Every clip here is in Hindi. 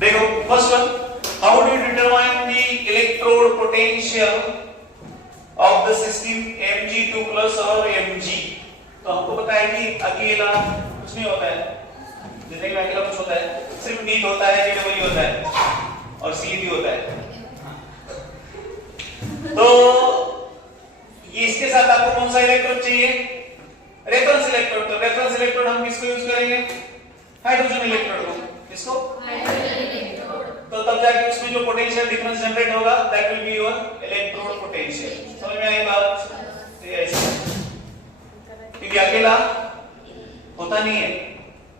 देखो first one, how do you determine the electrode potential of the system Mg2 plus और Mg। तो हमको पता है कि अकेला कुछ नहीं होता है, जिंदगी में अकेला कुछ होता है, सिर्फ नीट होता है, JEE होता है और CET होता है। तो ये इसके साथ आपको कौन सा इलेक्ट्रोड चाहिए? Reference electrode. तो रेफरेंस इलेक्ट्रोड हम किसको यूज करेंगे? हाइड्रोजन इलेक्ट्रोड को। किसको? Hydrogen electrode. तो तब जाके उसमें जो पोटेंशियल डिफरेंस जनरेट होगा that will be your electrode potential. समझ में आई बात? तो ऐसे क्योंकि अकेला होता नहीं है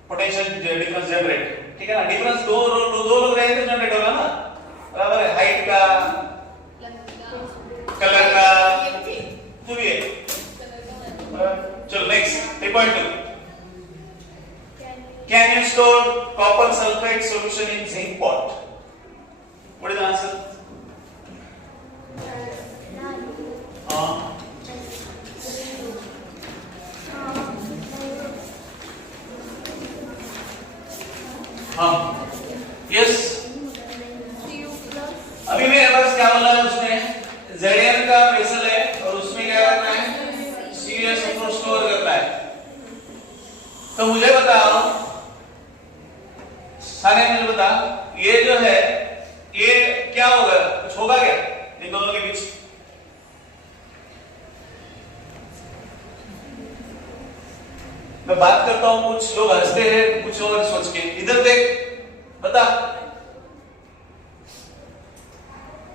पोटेंशियल डिफरेंस जनरेट, ठीक है ना? डिफरेंस दो लोग रहे तो जनरेट होगा ना, बराबर है? हाइट का, कलर का, जो भी है। चलो next 3.2, can you store copper sulfate solution in zinc pot? What is the answer? Yes. अभी मेरे पास क्या बोला है उसमें, Zn का वेसल है और उसमें क्या करना है? CuSO4 स्टोर करना है। तो मुझे बताओ, सारे मुझे बता, ये जो है ये क्या होगा? कुछ होगा क्या इन दोनों के बीच? मैं बात करता हूं, कुछ लोग हंसते हैं कुछ और सोच के। इधर देख, बता,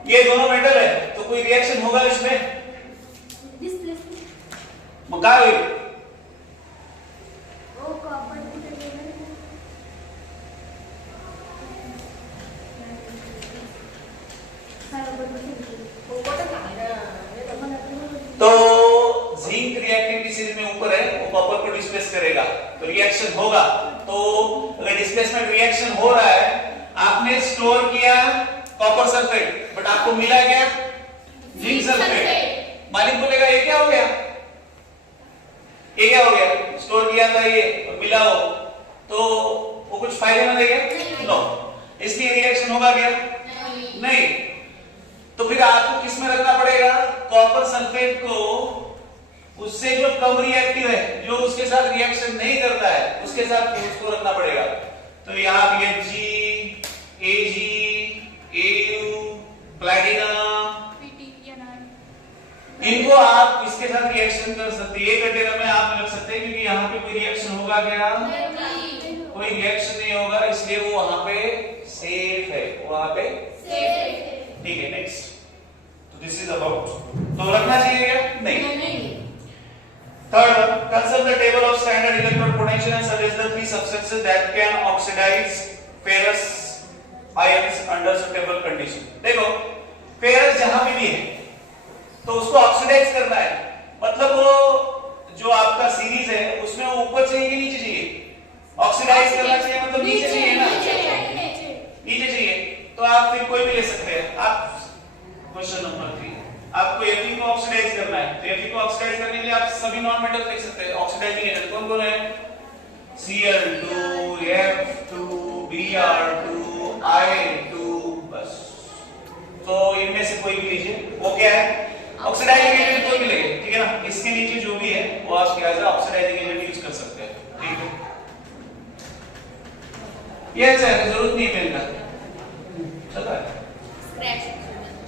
ये दोनों मेटल है तो कोई रिएक्शन होगा इसमें? क्या हुई? तो जिंक रिएक्टिविटी सीरीज में ऊपर है, वो कॉपर को डिस्प्लेस करेगा तो रिएक्शन होगा। तो अगर डिस्प्लेसमेंट रिएक्शन हो रहा है, आपने स्टोर किया कॉपर सल्फेट बट आपको मिला क्या? Zinc sulphate. मालिक बोलेगा ये क्या हो गया? ये क्या हो गया? स्टोर किया था ये और मिला हो, तो वो कुछ फायदे में देगा? नो। इसलिए रिएक्शन होगा क्या? नहीं। तो फिर आपको किस में रखना पड़ेगा? कॉपर सल्फेट को उससे जो कम रिएक्टिव है, जो उसके साथ रिएक्शन नहीं करता है, उसके साथ उसको रखना पड़ेगा। तो यहाँ Hg, Ag, Au, प्लैटिनम, इनको आप इसके साथ रिएक्शन कर सकते हैं। ये कंटेनर में आप रख सकते हैं क्योंकि यहाँ पे कोई रिएक्शन होगा क्या? कोई रिएक्शन नहीं होगा, इसलिए वो वहां पे सेफ है, वहां पे सेफ है। ठीक है, नेक्स्ट। तो दिस इज अबाउट, तो रखना चाहिए क्या? नहीं। Third, consider the table of standard electrode potential and suggest the three substances that can oxidise ferrous ions under suitable condition. देखो, फेरस जहां भी है तो उसको ऑक्सीडाइज करना है, मतलब वो जो आपका सीरीज है उसमें वो ऊपर चाहिए कि नीचे चाहिए? ऑक्सीडाइज करना चाहिए, मतलब नीचे चाहिए ना? नीचे चाहिए। तो आप फिर कोई भी ले सकते हैं। आप क्वेश्चन नंबर 3, आपको Fe को ऑक्सीडाइज करना है, तो Fe को ऑक्सीडाइज करने के लिए आप सभी नॉन मेटल लिख सकते हैं। ऑक्सीडाइजिंग एजेंट कौन कौन है? Cl2, F2, Br2, I2, बस। तो इनमें से कोई भी लीजिए, वो क्या है? ऑक्सीडाइजिंग एजेंट कोई भी ले, ठीक है ना? इसके नीचे जो भी है वो आप क्या है ऑक्सीडाइजिंग एजेंट यूज कर सकते हैं, ठीक है? ये अच्छा है, जरूरत नहीं पेन का। चल रहा है?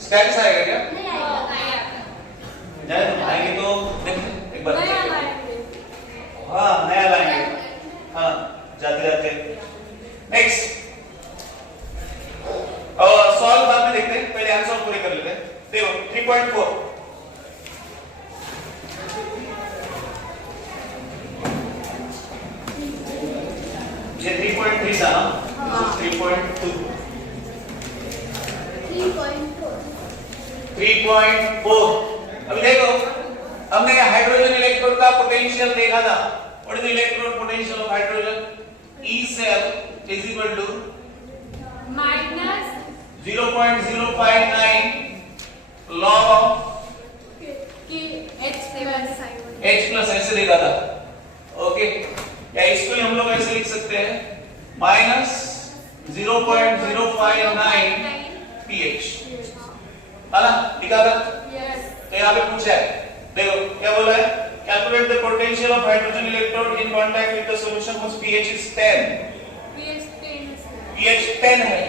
स्क्रैच आएगा क्या? नहीं आएगा। जाए तो आएंगे तो देखते एक बार। हाँ, नया लाएंगे। हाँ, जाते जाते। नेक्स्ट, और सॉल्व बाद में देखते हैं, पहले आंसर पूरे कर लेते हैं। देखो 3.4, ये 3.3 था ना? 3.2, 3.4। अभी देखो, हमने हाइड्रोजन इलेक्ट्रोड का पोटेंशियल देखा था। What is the electrode potential of hydrogen? E cell is equal to minus 0.059 log of H plus ऐसे देखा था, ओके? या इसको ही हम लोग ऐसे लिख सकते हैं, माइनस 0.059 pH, है ना? लिखा था? Yes. तो यहाँ पे पूछा है, देखो क्या बोला है? Calculate the potential of hydrogen electrode in contact with the solution whose pH is 10. pH 10 है,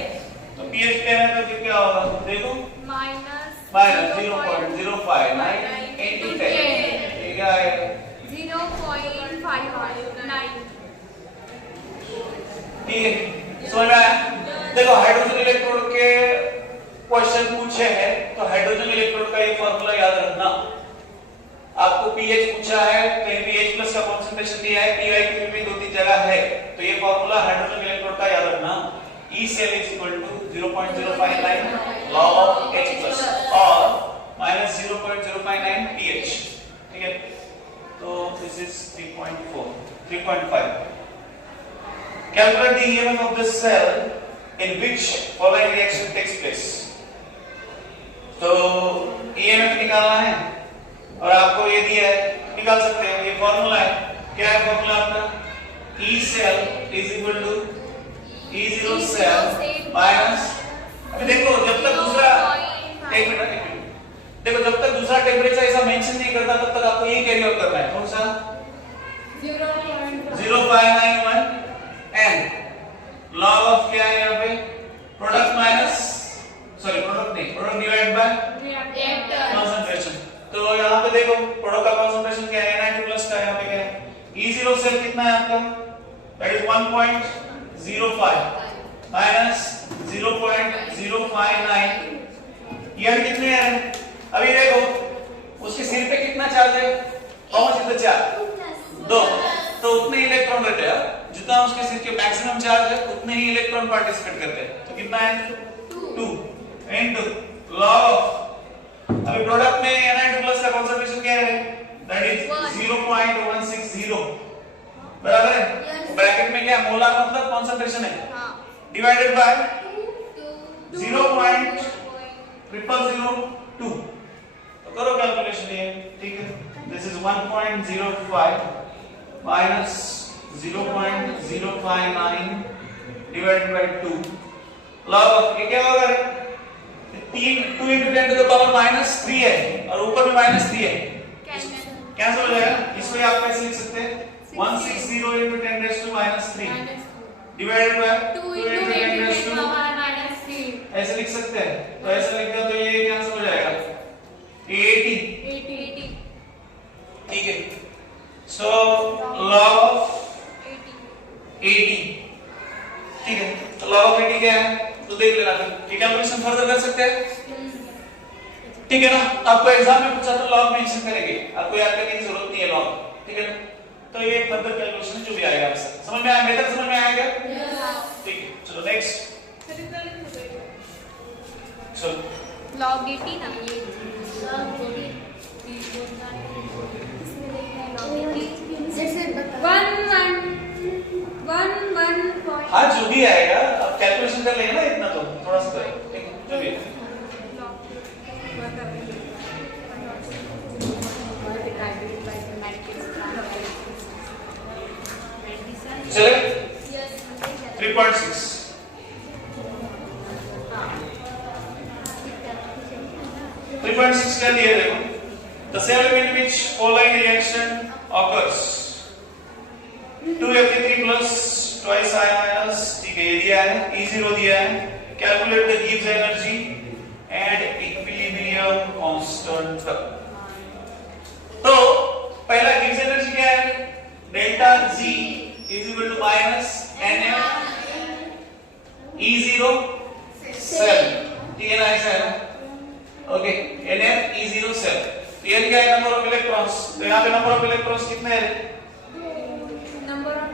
तो pH 10 है तो क्या होगा? देखो Minus minus 0.059 into 10, ये क्या है? 0.559. ठीक है, समझ में आया? देखो हाइड्रोजन इलेक्ट्रोड के क्वेश्चन पूछे हैं तो हाइड्रोजन इलेक्ट्रोड का ये फॉर्मूला याद रखना। आपको pH पूछा है, कहीं pH प्लस का कंसंट्रेशन दिया है, py की भी 2-3 जगह है, तो ये फॉर्मूला हाइड्रोजन इलेक्ट्रोड का याद रखना। E cell is equal to 0.059 log of H plus और minus 0.059 pH, ठीक है? तो this is 3.5. Calculate the EMF of the cell in which following reaction takes place. तो EMF निकालना है और आपको ये दिया है, निकाल सकते हैं। ये फॉर्मूला है, क्या है फॉर्मूला आपका? E cell is equal to E0 cell minus, अभी देखो जब तक दूसरा एक मिनट देखो जब तक दूसरा टेम्परेचर ऐसा मेंशन नहीं करता तब तक आपको यही कैरी आउट करना है। कौन सा? 0.0591 n log ऑफ क्या है यहाँ पे? Product minus product divide by concentration. तो यहाँ पे देखो प्रोडक्ट का कंसंट्रेशन क्या है? Na2 प्लस का, यहाँ पे क्या है? E0 सेल कितना है आपका? दैट इज 1.05 माइनस 0.059, ये कितने हैं? अभी देखो उसके सिर पे कितना चार्ज है? How much is the charge? 2, तो उतने इलेक्ट्रॉन रहते हैं, जितना उसके सिर के मैक्सिमम चार्ज है उतने ही इलेक्ट्रॉन पार्टिसिपेट करते हैं। तो कितना है? 2 इनटू लॉग ऑफ, अभी प्रोडक्ट में Na2 प्लस का कंसंट्रेशन क्या है? दैट इज 0.160, बराबर है? ब्रैकेट में क्या है? मोलार मतलब कंसंट्रेशन है, डिवाइडेड बाय 0.0002। तो करो कैलकुलेशन ये, ठीक है? This is 1.05 minus 0.059 divided by 2 log of, ये क्या होगा? 2 into 10 to the power minus 3 है और ऊपर भी minus 3 है, कैंसिल हो जाएगा। इसको आप कैसे लिख सकते हैं? 160 into 10 raised to minus 3 divided by 2 into 10 raised to minus 3, ऐसे लिख सकते हैं। तो ऐसे लिख दो तो ये कैंसिल हो जाएगा, 80, ठीक है? So log of 80, ठीक है? तो log of 80 क्या है? तो देख लेना, फिर कैलकुलेशन फर्दर कर सकते हैं, ठीक है ना? आपको एग्जाम में पूछा तो log मेंशन करेंगे, आपको याद करने की जरूरत नहीं है log, ठीक है ना? तो ये फर्दर कैलकुलेशन जो भी आएगा आपसे समझ में आया, मेथड समझ में आएगा? ठीक है, चलो नेक्स्ट। चलो log 80 ना, ये हाँ जो भी आएगा अब कैलकुलेशन कर लेंगे ना, इतना तो थोड़ा सा करें, ठीक है? जो भी है। चले 3.6 क्या दिया? देखो the cell in which following reaction occurs 2Fe3 plus twice I minus, ठीक है? ये दिया है, E0 दिया है, calculate the Gibbs energy and equilibrium constant। तो पहला Gibbs energy क्या है? Delta G is equal to minus NF E0 cell, ठीक है ना? ऐसा है ना? ओके, NF E0 cell, तो ये क्या है? Number of electrons. तो यहाँ पे नंबर ऑफ इलेक्ट्रॉन्स कितने हैं? नंबर ऑफ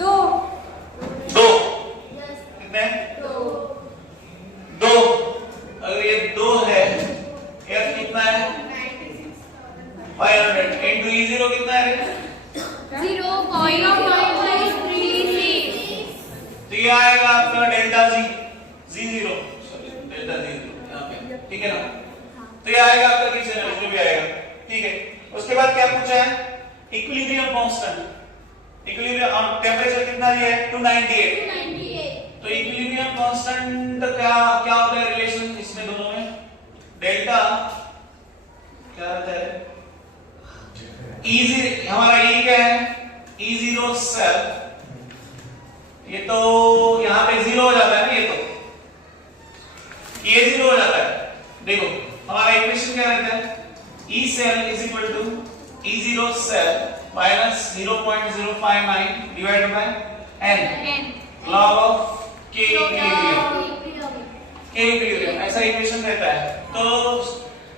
2 कितने? 2। अगर ये 2 है, F कितना है? 500 into E0 कितना है? 0.33। तो ये आएगा आपका delta G, Z0, sorry delta Z0 यहाँ पे, ठीक है ना? तो ये आएगा आपका किस एनर्जी जो भी आएगा, ठीक है? उसके बाद क्या पूछा है? Equilibrium constant. इक्विलिब्रियम टेम्परेचर कितना दिया है 298 तो इक्विलिब्रियम कांस्टेंट क्या क्या होता है रिलेशन इसमें दोनों में डेल्टा क्या रहता है E0 हमारा E क्या है E0 सेल ये तो यहां पे 0 हो जाता है ना ये 0 हो जाता है देखो हमारा इक्वेशन क्या रहता है E cell is equal to E0 cell minus 0.059 divided by n log of K equilibrium ऐसा इक्वेशन रहता है तो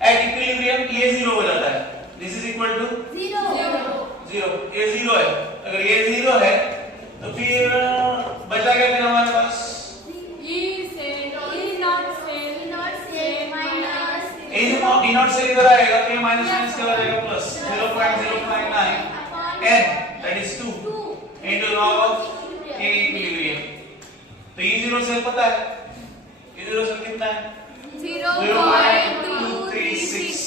at equilibrium ये 0 हो जाता है this is equal to 0 ये 0 है अगर ये 0 है तो फिर बचा क्या फिर हमारे पास E नॉट से इधर आएगा तो ये माइनस माइनस क्या हो जाएगा plus 0.059 n that is 2 into log of K equilibrium तो E0 सेल पता है E0 सेल कितना है 0.236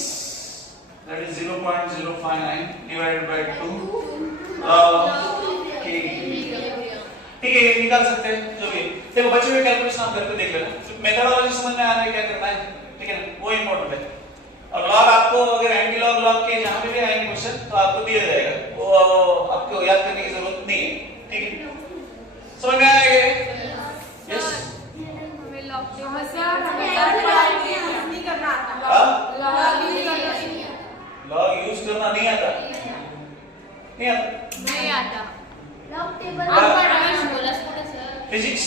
that is 0.059 divided by 2 log of K equilibrium ठीक है ये निकाल सकते हैं जो भी देखो बच्चे हुए कैलकुलेशन आप करके देख लेना मेथोडोलॉजी समझ में आ रहा है क्या करना है ठीक है ना वो इंपॉर्टेंट है और लॉग आपको अगर एंटी लॉग लॉग के जहां पे भी आएंगे क्वेश्चन तो आपको दिया जाएगा वो आपको याद करने की जरूरत नहीं है ठीक है समझ में आएगा यस हमें लॉग लॉग यूज करना नहीं आता नहीं आता फिजिक्स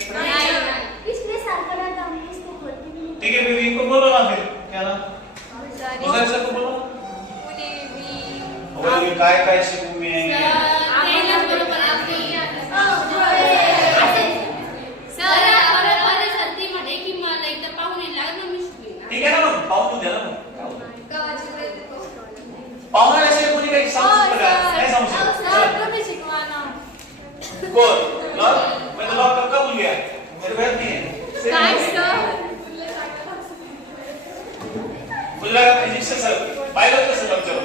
पिछले साल पढ़ा था हमने इसको खोलते भी नहीं ठीक है फिर इनको बोलो ना फिर क्या ना मुझे सर को बोलो वो ये काय से घूमे हैं ठीक है ना पाऊँ द्या ना पाऊँ ऐसे कोणी काही सांगू शकता नाही सांगू शकत कोण लॉग मैं तो लॉग कब भूल गया मेरे को याद नहीं है गुजरात फिजिक्स से सर बायोलॉजी से सब चलो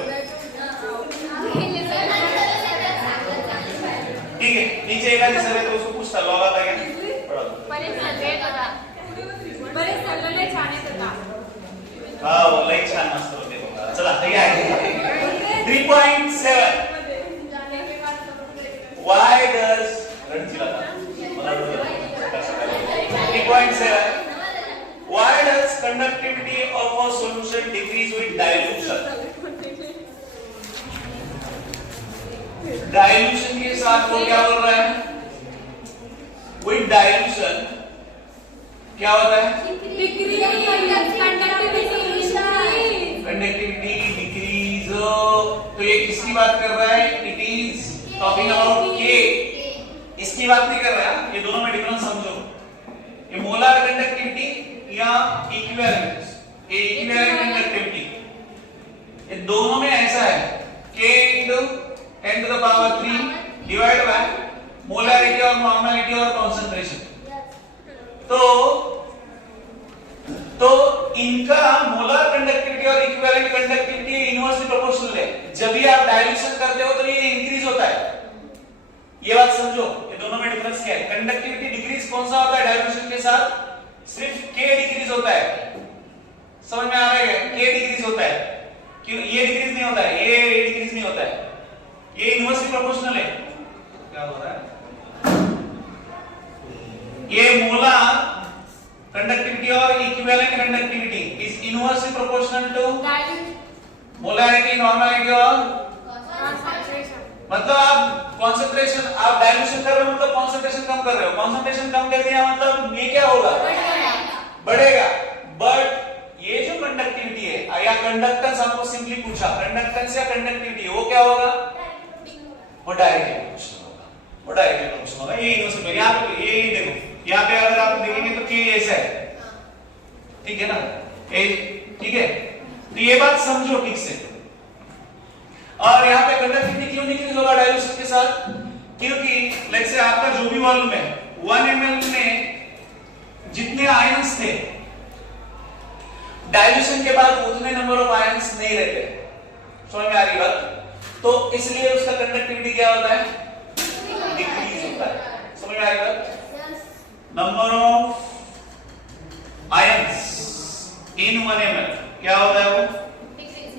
ठीक है नीचे एक आदमी सर है तो उसको पूछता लॉग आता है क्या पढ़ा दो हाँ वो लाइक छान मस्त होते बघा चला तयार आहे 3.7 why does रणजिला मला 3.7 why does conductivity of a solution decrease with dilution dilution के साथ वो क्या बोल रहा है with dilution क्या होता है कंडक्टिविटी डिक्रीज तो ये किसकी बात कर रहा है इट इज टॉकिंग अबाउट के इसकी बात नहीं कर रहा है ये दोनों में डिफरेंस समझो ये मोलर कंडक्टिविटी या इक्विवेलेंट ये इक्विवेलेंट कंडक्टिविटी ये दोनों में ऐसा है k into 10 to the power 3 divide by molarity और नॉर्मलिटी और कंसंट्रेशन तो इनका मोलर कंडक्टिविटी और इक्विवेलेंट कंडक्टिविटी इनवर्सली प्रोपोर्शनल है जब भी आप डायल्यूशन करते हो तो ये इंक्रीज होता है ये बात समझो ये दोनों में डिफरेंस क्या है कंडक्टिविटी डिक्रीज कौन सा होता है डायल्यूशन के साथ सिर्फ k डिक्रीज होता है समझ में आ रहा है k डिक्रीज होता है क्यों ये डिक्रीज नहीं होता है ये डिक्रीज नहीं होता है ये इनवर्सली प्रोपोर्शनल है क्या हो रहा है ये मोलर कंडक्टिविटी और equivalent conductivity is inversely proportional to molarity normality और मतलब आप कंसंट्रेशन आप डायल्यूशन कर रहे हो मतलब कंसंट्रेशन कम कर रहे हो कंसंट्रेशन कम कर दिया मतलब ये क्या होगा बढ़ेगा बट ये जो कंडक्टिविटी है या कंडक्टेंस आपको सिंपली पूछा कंडक्टेंस या कंडक्टिविटी वो क्या होगा वो डायरेक्टली प्रोपोर्शनल होगा ये इनवर्सली यहां पे ये देखो यहां पे अगर आप देखेंगे तो k ऐसा है ठीक है ना ठीक है तो ये बात समझो ठीक से और यहाँ पे कंडक्टिविटी क्यों डिक्रीज होगा डायल्यूशन के साथ क्योंकि लेट्स से आपका जो भी वॉल्यूम है 1 ml में जितने आयंस थे डायल्यूशन के बाद उतने नंबर ऑफ आयंस नहीं रहते समझ में आ रही बात तो इसलिए उसका कंडक्टिविटी क्या होता है क्या होता है वो डिक्रीज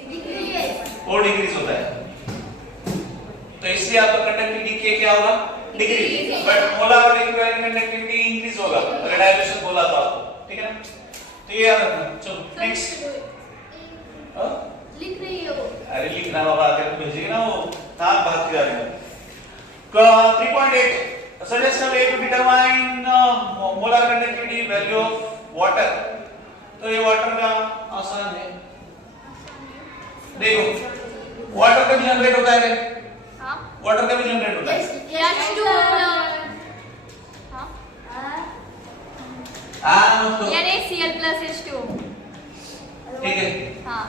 4 डिग्रीज होता है। तो इससे आपका कंडक्टिविटी के क्या होगा डिक्रीज, बट मोलर और इक्विवेलेंट कंडक्टिविटी इंक्रीज होगा अगर डायल्यूशन बोला तो आपको, ठीक है ना। तो ये याद रखना। चलो नेक्स्ट। लिख रही हो अरे लिखना बाबा आके भेजिए ना, वो नाक भाग के जा रहे हैं। 3.8 suggest a way to determine molar conductivity value of water। तो ये वाटर का आसान है, देखो वाटर का भी जनरेट होता है, वाटर का भी जनरेट होता है। हाँ यानी Cl+H2। ठीक है, हाँ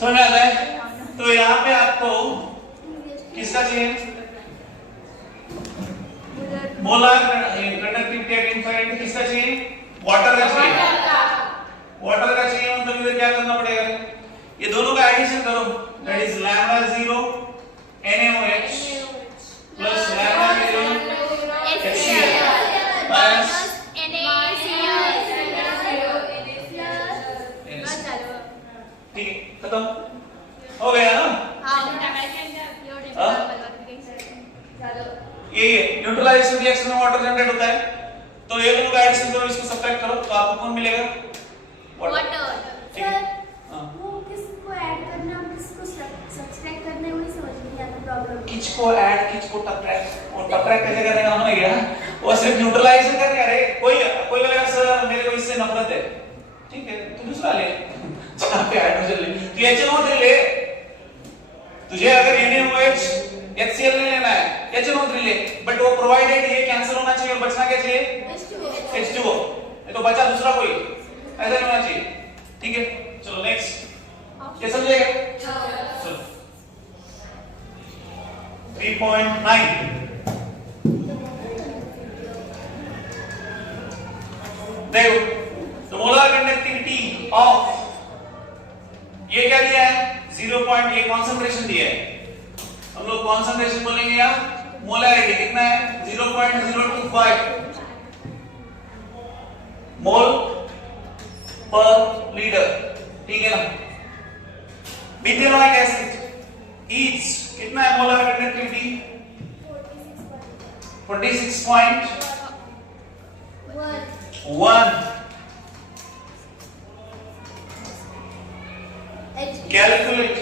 समझ में आता है। तो यहाँ पे आपको किसका चाहिए मोलर कंडक्टिविटी एट इनफाइनाइट, किसका चाहिए वाटर का चाहिए, वाटर का चाहिए। मतलब इधर क्या करना पड़ेगा, ये दोनों का एडिशन करो, that is lambda 0 NaOH plus lambda 0 HCl minus ठीक है, खत्म हो गया ना। ये न्यूट्रलाइजेशन रिएक्शन में वाटर जनरेट होता है, तो ये दोनों का एडिशन करो, इसको सब्ट्रैक्ट करो तो आपको कौन मिलेगा वाटर। ठीक है। वो किसको ऐड करना और किसको सब्सट्रैक्ट करना है वही समझ नहीं आता प्रॉब्लम। किसको ऐड किसको सब्ट्रैक्ट, और सब्ट्रैक्ट कैसे करेगा हमें क्या, वो सिर्फ न्यूट्रलाइजेशन करके। अरे कोई कोई बोलेगा सर मेरे को इससे नफरत है, ठीक है तू दूसरा ले जहां पे हाइड्रोजन ले, तू HNO3 ले। तुझे अगर NaOH HCl नहीं लेना है HNO3 ले, बट वो प्रोवाइडेड ये कैंसिल होना चाहिए और बचना क्या चाहिए H2O, नहीं तो बचा दूसरा कोई, ऐसा नहीं होना चाहिए, ठीक है। चलो नेक्स्ट, क्या समझेगा। चलो 3.9 देखो, तो मोलर कंडक्टिविटी ऑफ ये क्या दिया है 0.1 कंसंट्रेशन दिया है, हम लोग कंसंट्रेशन बोलेंगे या मोलैरिटी कितना है 0.025 मोल पर लीटर, ठीक है ना। मिथेनॉइक एसिड इज कितना है मोलर कंडक्टिविटी 46.1 कैलकुलेट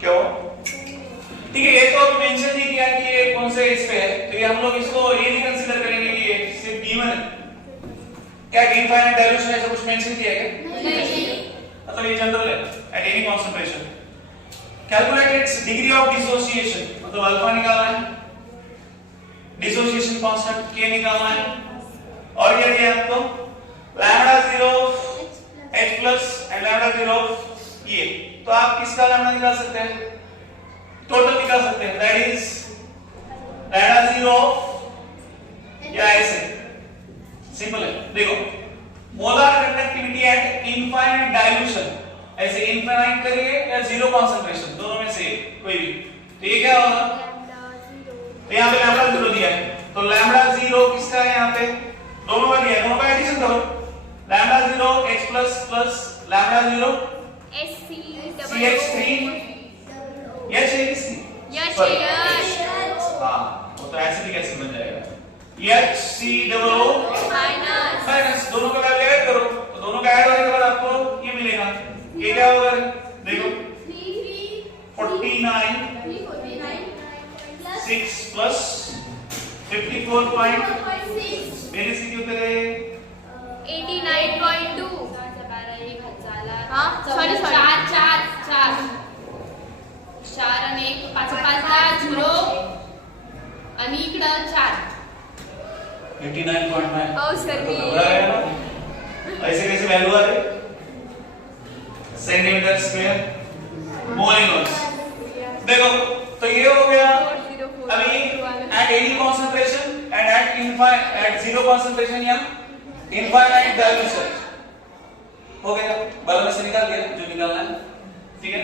क्यों, ठीक है। ये तो अभी मेंशन नहीं किया कि ये कौन से इस पे है, तो ये हम लोग इसको ये नहीं कंसीडर करेंगे कि ये सिर्फ D1 है क्या, इनफाइनाइट डाइल्यूशन ऐसा कुछ मेंशन किया है क्या, मतलब ये जनरल है eight any concentration. Calculate its degree of dissociation, मतलब अल्फा निकालना है, डिसोसिएशन कांस्टेंट K निकालना है, और ये दिया आपको lambda 0 H plus and lambda 0 ये। तो आप किसका लैम्डा निकाल सकते हैं, टोटल निकाल सकते हैं, दैट इज लैम्डा 0 या ऐसे सिंपल है। देखो molar conductivity eight infinite dilution, ऐसे इनफाइनाइट करिए या जीरो कंसंट्रेशन, दोनों में से कोई भी, तो ये क्या होगा, तो यहाँ पे लैम्डा 0 दिया है, तो लैम्डा 0 किसका है, यहाँ पे दोनों का दिया है, दोनों का एडिशन करो, lambda 0 H plus plus lambda 0 CH3 यह चाहिए हाँ, वो तो ऐसे भी कैसे बन जाएगा, HCOO माइनस, दोनों का वैल्यू ऐड करो, तो दोनों का ऐड होने के बाद आपको ये मिलेगा, ये क्या होगा देखो 49 6 प्लस 54.6 मेरे से क्यों करे 89.2 हाँ सॉरी चार आणि एक पाच पाच 0 आणि इकडं 4 89.9 ओ सर तो घबरा गया ना, ऐसे कैसे वैल्यू आ रही सेंटीमीटर स्क्वायर मोल इनवर्स। देखो तो ये हो गया अभी at any concentration and at zero concentration या इनफाइनाइट डाइल्यूशन हो गया, बालों में से निकाल लिया जो निकालना है, ठीक है।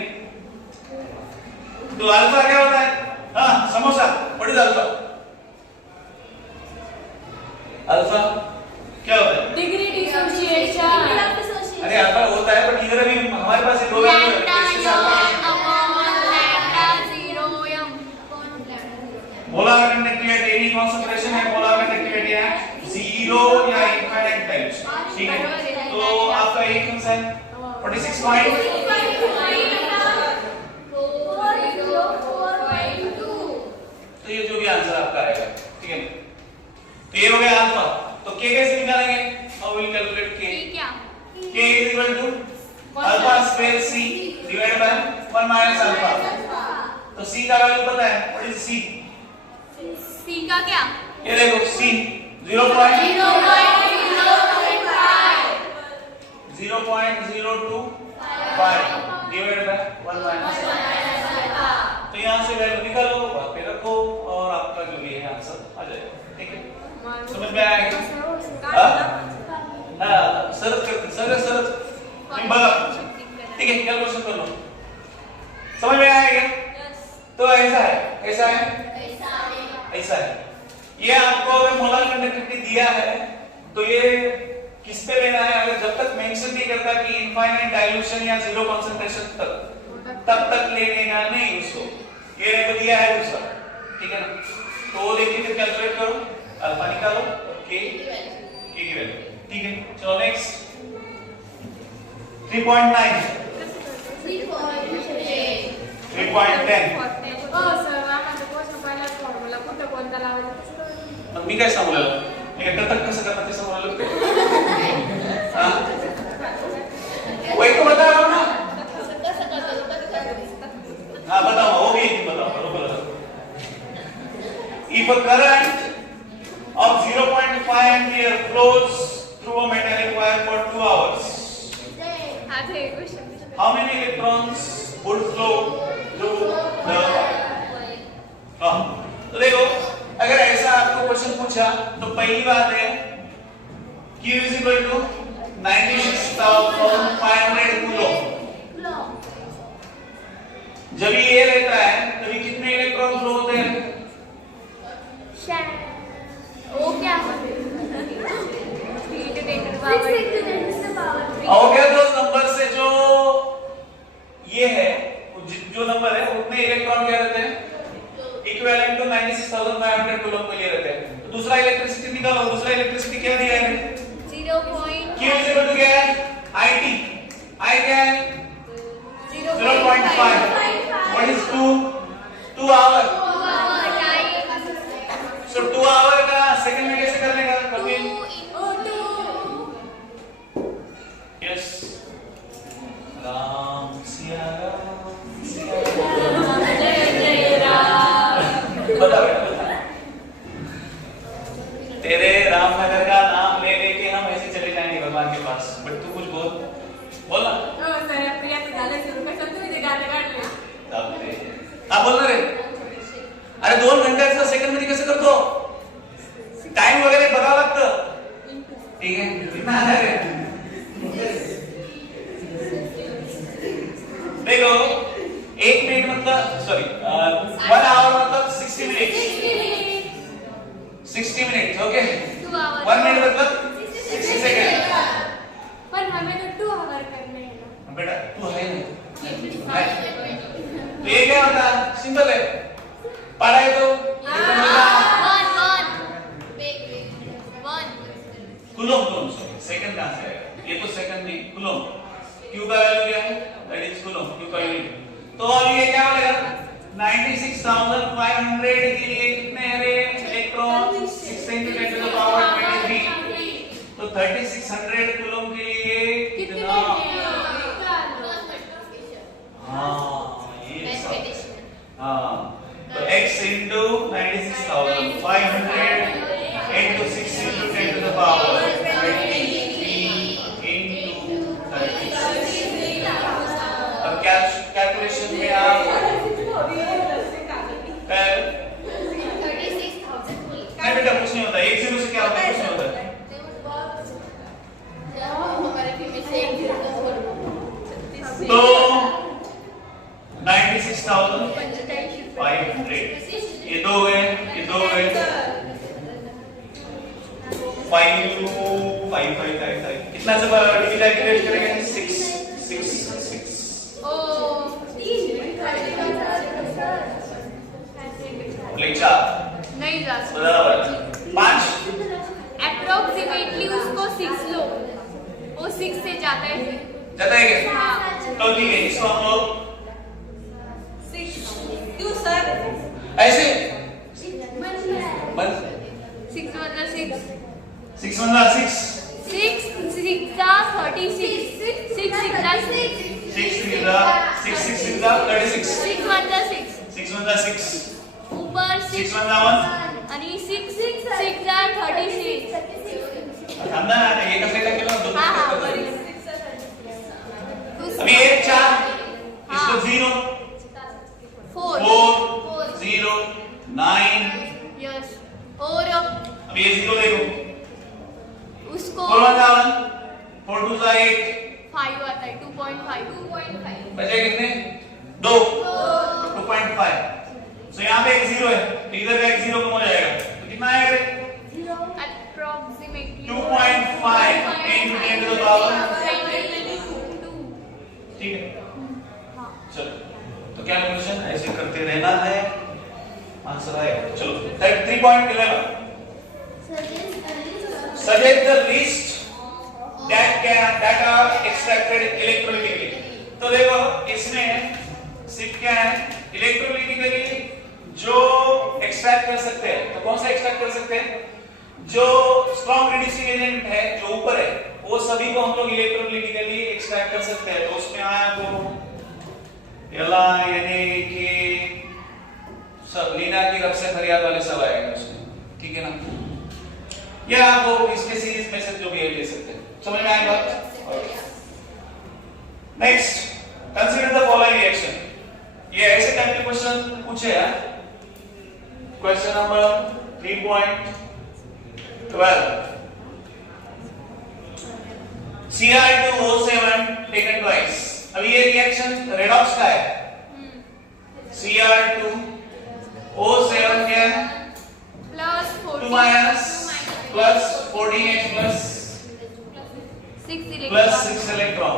तो अल्फा क्या होता है, हाँ samosa, what is alpha, alpha क्या होता है degree dissociation polar conductivity at any concentration है, पोलर कंडक्टिविटी है 0 या इनफाइनाइट टाइम्स, ठीक है। तो आपका एक आंसर 46 पॉइंट, तो ये जो भी आंसर आपका आएगा, ठीक है। तो ये हो गया अल्फा। तो के कैसे निकालेंगे? हाउ विल कैलकुलेट के? क्या k is equal to alpha square c divided by 1 minus alpha. तो c का वैल्यू पता है, व्हाट इज c? C का क्या? ये देखो c 0.025 डिवाइडेड बाय 1 माइनस। तो यहां से वैल्यू निकालो, वहां पे रखो और आपका जो भी है आंसर आ जाएगा, ठीक है। समझ में आया? हां सरल करते सरल बड़ा, ठीक है, कैलकुलेशन कर लो। समझ में आया क्या? तो ऐसा है, ऐसा है, ऐसा है। ये आपको अगर मोलर कंडक्टिविटी दिया है तो ये किस पे लेना है? अगर जब तक मेंशन नहीं करता कि इनफाइनाइट डाइल्यूशन या जीरो कंसंट्रेशन तक, तब तक लेने का नहीं उसको। ये नहीं तो दिया है दूसरा, ठीक है ना। तो वो देखिए फिर कैलकुलेट करो, अल्फा निकालो और के की वैल्यू, ठीक है। चलो नेक्स्ट 3.9 3.10 मग मी काय सांगू लागलो? मी एकदा तक कसं करणार ते सांगू लागलो ते? हां वही तो बता रहा हूं ना। हां बताओ, वो भी बताओ, बरोबर। If a current of 0.5 ampere flows through a metallic wire for 2 hours, how many electrons would flow through the wire? तो देखो, अगर ऐसा आपको क्वेश्चन पूछा तो पहली बात है Q is equal to 96,500 coulomb. जब ये रहता है तभी कितने इलेक्ट्रॉन फ्लो होते हैं? वो क्या? हो गया। तो नंबर से जो ये है, जो नंबर है उतने इलेक्ट्रॉन क्या रहते हैं? इक्विवेलेंट टू 96,500 कूलम के लिए रहते हैं। तो दूसरा इलेक्ट्रिसिटी निकालो। दूसरा इलेक्ट्रिसिटी क्या दिया है? 0.5 Q is equal to क्या है? IT। I क्या है? 0.5। What is 2 hour? So 2 hour का सेकंड में कैसे कर लेगा कपिल? Yes। राम सिया राम सिया बता बेटा, तेरे रामनगर का नाम ले लेके हम ऐसे चले जाएंगे भगवान के पास। बट तू कुछ बोल ना। हाँ बोल ना रे। अरे 2 घंट्याचं सेकंड मध्ये कसं करतो? टाइम वगैरे बघावं लागतं, ठीक है। कितना है रे? देखो 1 मिनट मतलब सॉरी 1 आवर मतलब 60 मिनट्स 60 मिनट्स, ओके। 1 मिनट मतलब 60 सेकंड। पर हमें तो 2 आवर करने हैं ना बेटा, तू है ना। तो ये क्या होता है? सिंपल है, पढ़ाई तो कूलम सॉरी सेकंड कहां से आएगा? ये तो सेकंड नहीं, कूलम। Q का वैल्यू क्या है? दैट इज कूलम, Q का यूनिट। तो अब ये क्या हो गया? 96,500 के लिए कितने हैं रे इलेक्ट्रॉन? 6 × 10⁻23। तो 3600 कूलम के लिए कितना? हाँ ये हाँ, तो x × 96,500 into 6 × 10⁻23 into 36। अब कैलकुलेशन में आप नहीं बेटा कुछ नहीं होता, 1 0 से क्या होता है? कुछ नहीं होता। तो 96,500 ये 2 गए, ये 2 गए 5 कितना से डिवाइड करेंगे? 6 4 नहीं जा सकता। बराबर। 5 अप्रोक्सीमेटली उसको 6 लो, वो 6 से जाता है फिर। जाता है क्या? हाँ। तो ठीक है, इसको हम लोग 6 क्यों सर? ऐसे 6 बस 6 मतलब 6 6 मतलब 6 6 6 जा 36 6 6 जा 6 6 6 जा 36 6 मतलब 6 6 मतलब 6 ऊपर 6 6 मतलब 1 आणि 6 जा 36 थांबा ना, आता एकच रेटा केला होता. हाँ हाँ बड़ी अभी 1 4 इसको 0 4 4 0 9 यस और अब ये 0 देखो उसको 4 1 4 2 8 5 आता है 2.5 बचे कितने 2 2.5 सो यहाँ पे एक 0 है तो इधर का एक 0 कम हो जाएगा तो कितना आएगा approximately 2.5 into 10 to the power 2 ठीक है हाँ चलो तो क्या क्वेश्चन ऐसे करते रहना है आंसर आएगा चलो 3.11 suggest the list that are extracted electrolytically तो देखो इसमें सिर्फ क्या है इलेक्ट्रोलिटिकली जो एक्सट्रैक्ट कर सकते हैं तो कौन सा एक्सट्रैक्ट कर सकते हैं जो स्ट्रॉन्ग रिड्यूसिंग एजेंट है जो ऊपर है वो सभी को हम लोग इलेक्ट्रोलिटिकली एक्सट्रैक्ट कर सकते हैं तो उसमें आया तो एला यानी कि सब लीना की रब से फरियाद वाले सब आएगा उसमें ठीक है ना या आपको इसके सीरीज में से जो भी ले सकते हैं समझ में आई बात next consider the following reaction ये ऐसे टाइप के क्वेश्चन पूछे हैं question number 3.12 Cr2O7 taken twice अब ये रिएक्शन रेडॉक्स का है Cr2O7 क्या है plus 2 minus plus 14H plus 6 plus 6 electron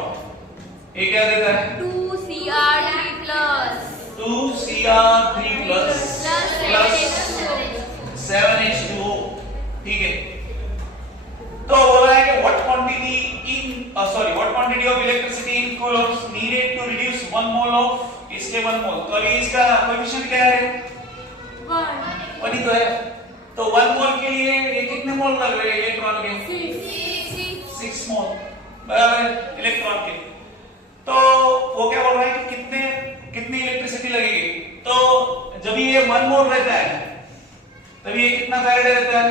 ये क्या देता है 2Cr3 plus 2Cr3 plus 7H2O ठीक है तो बोला है कि what quantity of electricity in coulombs needed to reduce 1 mole of इसके 1 mole तो अभी इसका कोएफिशिएंट क्या है 1 ही तो है तो 1 मोल के लिए ये कितने मोल लग रहे हैं इलेक्ट्रॉन के 6 मोल बराबर है इलेक्ट्रॉन के तो वो क्या बोल रहा है कि कितनी इलेक्ट्रिसिटी लगेगी तो जब ये 1 मोल रहता है तब ये कितना फैराडे रहता है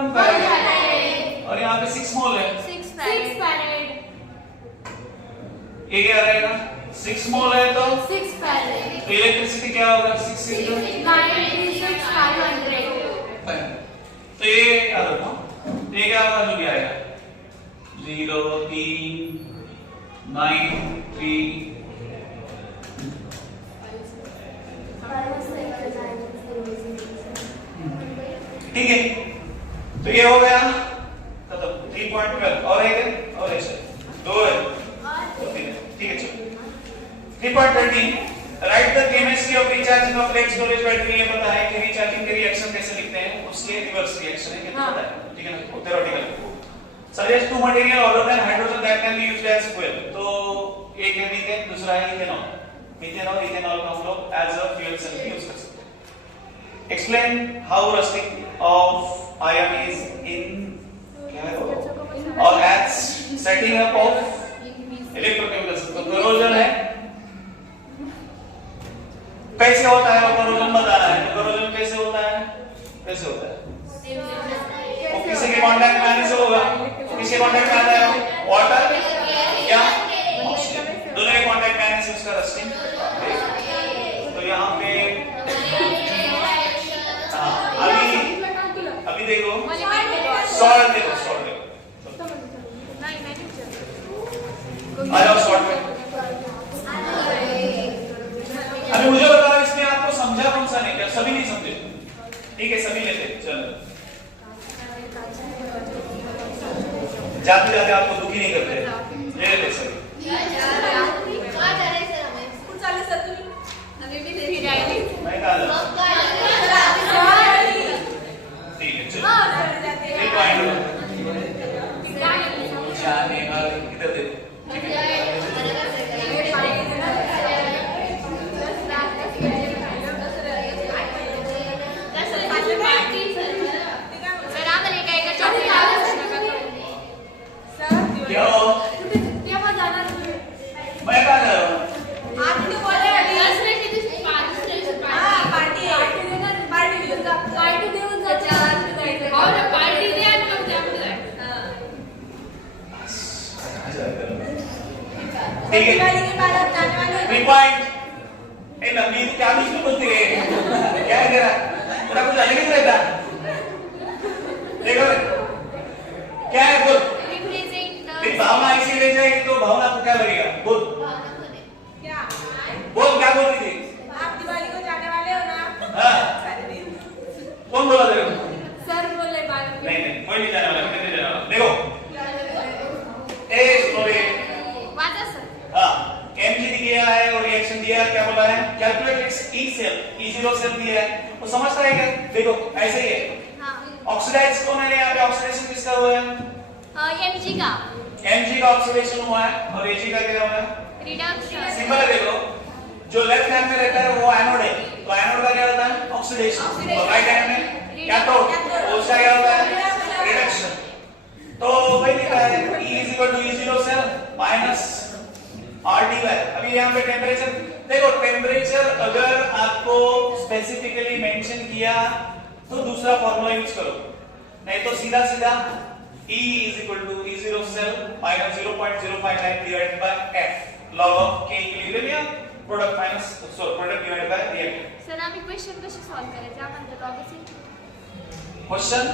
1 फैराडे और यहाँ पे 6 मोल है 6 farad ये क्या रहेगा 6 मोल है तो 6 farad तो इलेक्ट्रिसिटी क्या होगा 6 into 936 500 तो ये याद रखो ये क्या होगा जो भी आएगा 0 3 9 3 ठीक है तो ये हो गया खत्म 3.12 और एक और ऐसे 2 है ठीक है चलो 3.13 right the chemistry of recharging of leg storage battery ये पता है कि रिचार्जिंग के रिएक्शन कैसे लिखते हैं उसके रिवर्स रिएक्शन है कितना पता है ठीक है ना theoretical suggest to material other than hydrogen that can be used as fuel तो एक है मीथेन दूसरा है इथेनॉल मीथेन और इथेनॉल को हम लोग as a fuel cell use कर सकते हैं explain how rusting of iron is in क्या है और as setting up of electrochemicals तो करोजन है कैसे होता है वो करोजन बताना है तो करोजन कैसे होता है वो किसी के कांटेक्ट में आने से होगा किसके कांटेक्ट में आता है वाटर या दोनों के कांटेक्ट में आने से उसका रस्टिंग तो यहाँ पे अभी देखो सॉल्ट देखो आ जाओ सॉल्ट में अभी मुझे बताओ इसमें आपको समझा कौन सा नहीं क्या सभी नहीं समझे ठीक है सभी लेते चलो जाते जाते आपको दुखी नहीं करते ले लेते सभी मैं कहा ठीक है दिवाली के बाद आप जाने वाले हो 3 पॉइंट। ए नंदी तू क्या बीच में बोलती है, क्या है तेरा तेरा कुछ अलग ही रहता। देखो क्या है बोल, रिप्रेजेंट फिर भावना ऐसी रह जाएगी तो भावना को क्या लगेगा, बोल क्या बोल क्या बोल रही थी। आप दिवाली को जाने वाले हो ना हाँ सारे दिन कौन बोला तेरे को? सर बोले बात नहीं कोई नहीं जाने वाला, मैं नहीं जाने वाला। देखो ए सुनो रे, वादा सर। हाँ mg दिया है और रिएक्शन दिया है, क्या बोला है, calculate its E cell, E0 cell दिया है, वो समझता है क्या? देखो ऐसे ही है। हाँ ऑक्सीडाइज कौन है यहाँ पे, ऑक्सीडेशन किसका हुआ है, एमजी का mg का ऑक्सीडेशन हुआ है और ag का क्या हुआ है, रिडक्शन। सिंपल है। देखो जो लेफ्ट हैंड में रहता है वो एनोड है, तो एनोड का क्या होता है, ऑक्सीडेशन, और राइट हैंड में कैथोड, तो उसका क्या होता है, रिडक्शन। तो वही लिखा है E E0 cell minus RT by. अभी यहाँ पे टेम्परेचर देखो, टेम्परेचर अगर आपको स्पेसिफिकली मेंशन किया तो दूसरा फॉर्मूला यूज करो, नहीं तो सीधा सीधा E E0 cell minus 0.059 divided by F log of K equilibrium product minus product divided by reactant. Sir आम्ही क्वेश्चन कसे सॉल्व करायचे आम्हाला तर ऑब्वियसली क्वेश्चन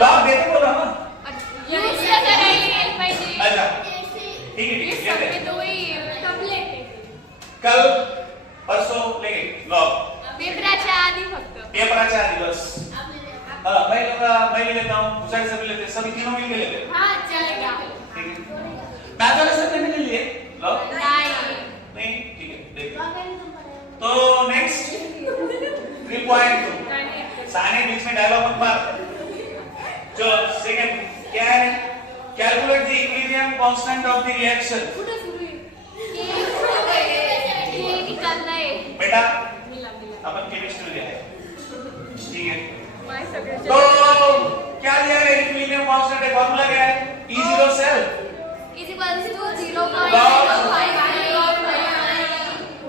लॉग देते बोला ना। यूज करायला पाहिजे। अच्छा ठीक है ये ठीक सब है, में तो वही कंप्लीट आहे कल परसों लेंगे लॉग, पेपराच्या आधी फक्त। पेपराच्या आधी बस। हाँ मैं भी लेता हूँ, दूसरा सभी लेते हैं, सभी तीनों मिलके लेते हैं, हाँ चलेगा। ठीक है। मैथ वाले सब ने ले लिए लॉग, नहीं नहीं ठीक है देखो। तो नेक्स्ट 3.2 साने बीच में डायलॉग मत मार। चलो सेकंड क्या है, calculate the equilibrium constant of the reaction. ये निकालना है बेटा अपन केमिस्ट्री लिया है, ठीक है। माय सगळे तो क्या दिया है, इक्विलिब्रियम कांस्टेंट है, फार्मूला क्या है, E0 cell is equals to 0.05।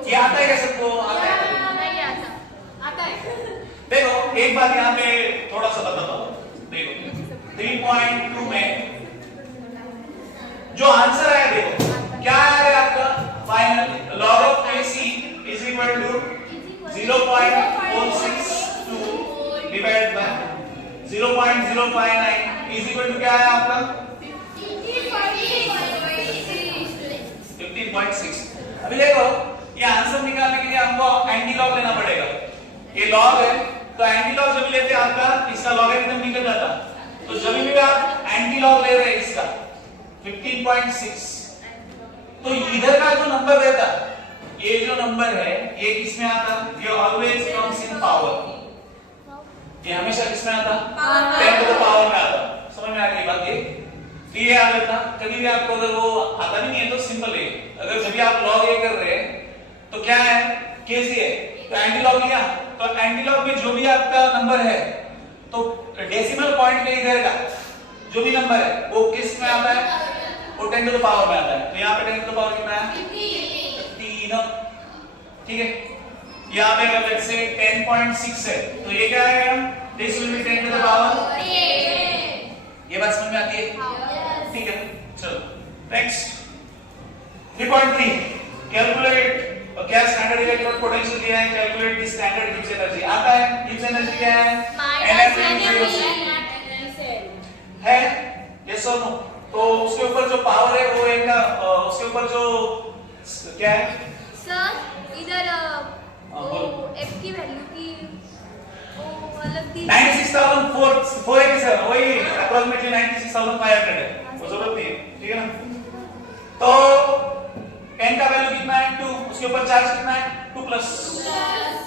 ये आता है क्या सबको, आता है? नहीं आता है। देखो एक बात यहाँ पे थोड़ा सा बताता हूँ, देखो 3.2 में जो आंसर है देखो क्या है आपका, final log of AC is equal to 0.462 divided by 0.059 is equal to क्या है आपका 15.6। अभी देखो ये आंसर निकालने के लिए हमको एंटी लॉग लेना पड़ेगा। ये लॉग है तो एंटी लॉग जब लेते हैं आपका इसका लॉगरिथम निकल जाता, तो जब भी आप एंटी लॉग ले रहे हैं इसका 15.6, तो इधर का जो नंबर रहता, ये जो नंबर है ये किसमें आता, ये ऑलवेज कम्स इन पावर, ये हमेशा किसमें आता, 10 टू द पावर में आता। समझ में आ गई बात ये? तो ये याद रखना, कभी भी आपको अगर वो आता भी नहीं है तो सिंपल है, अगर जब भी आप लॉग ए कर रहे हैं तो क्या है, कैसे है, तो एंटी लॉग लिया, तो एंटी लॉग में जो भी आपका नंबर है तो डेसिमल पॉइंट के इधर का जो भी नंबर है वो किस में आता है, वो 10 टू द पावर में आता है। तो यहाँ पे 10 टू द पावर कितना है, 15, ठीक है। यहाँ पे अगर लेट्स से 10.6 है तो ये क्या आएगा, this will be 10 to the power. ये बात समझ में आती है, ठीक है। चलो नेक्स्ट 3.3 कैलकुलेट, क्या स्टैंडर्ड इलेक्ट्रोड पोटेंशियल दिया है, calculate the standard Gibbs energy. आता है गिब्स एनर्जी क्या है, है यस और नो। तो उसके ऊपर जो पावर है वो एक उसके ऊपर जो क्या है सर इधर बोलो। एफ की वैल्यू की वो अलग थी। 96,487 वही अप्रोक्सीमेटली 96,500 है, वो जरूरत नहीं है, ठीक है ना। तो n का वैल्यू कितना है 2, उसके ऊपर चार्ज कितना है 2 प्लस,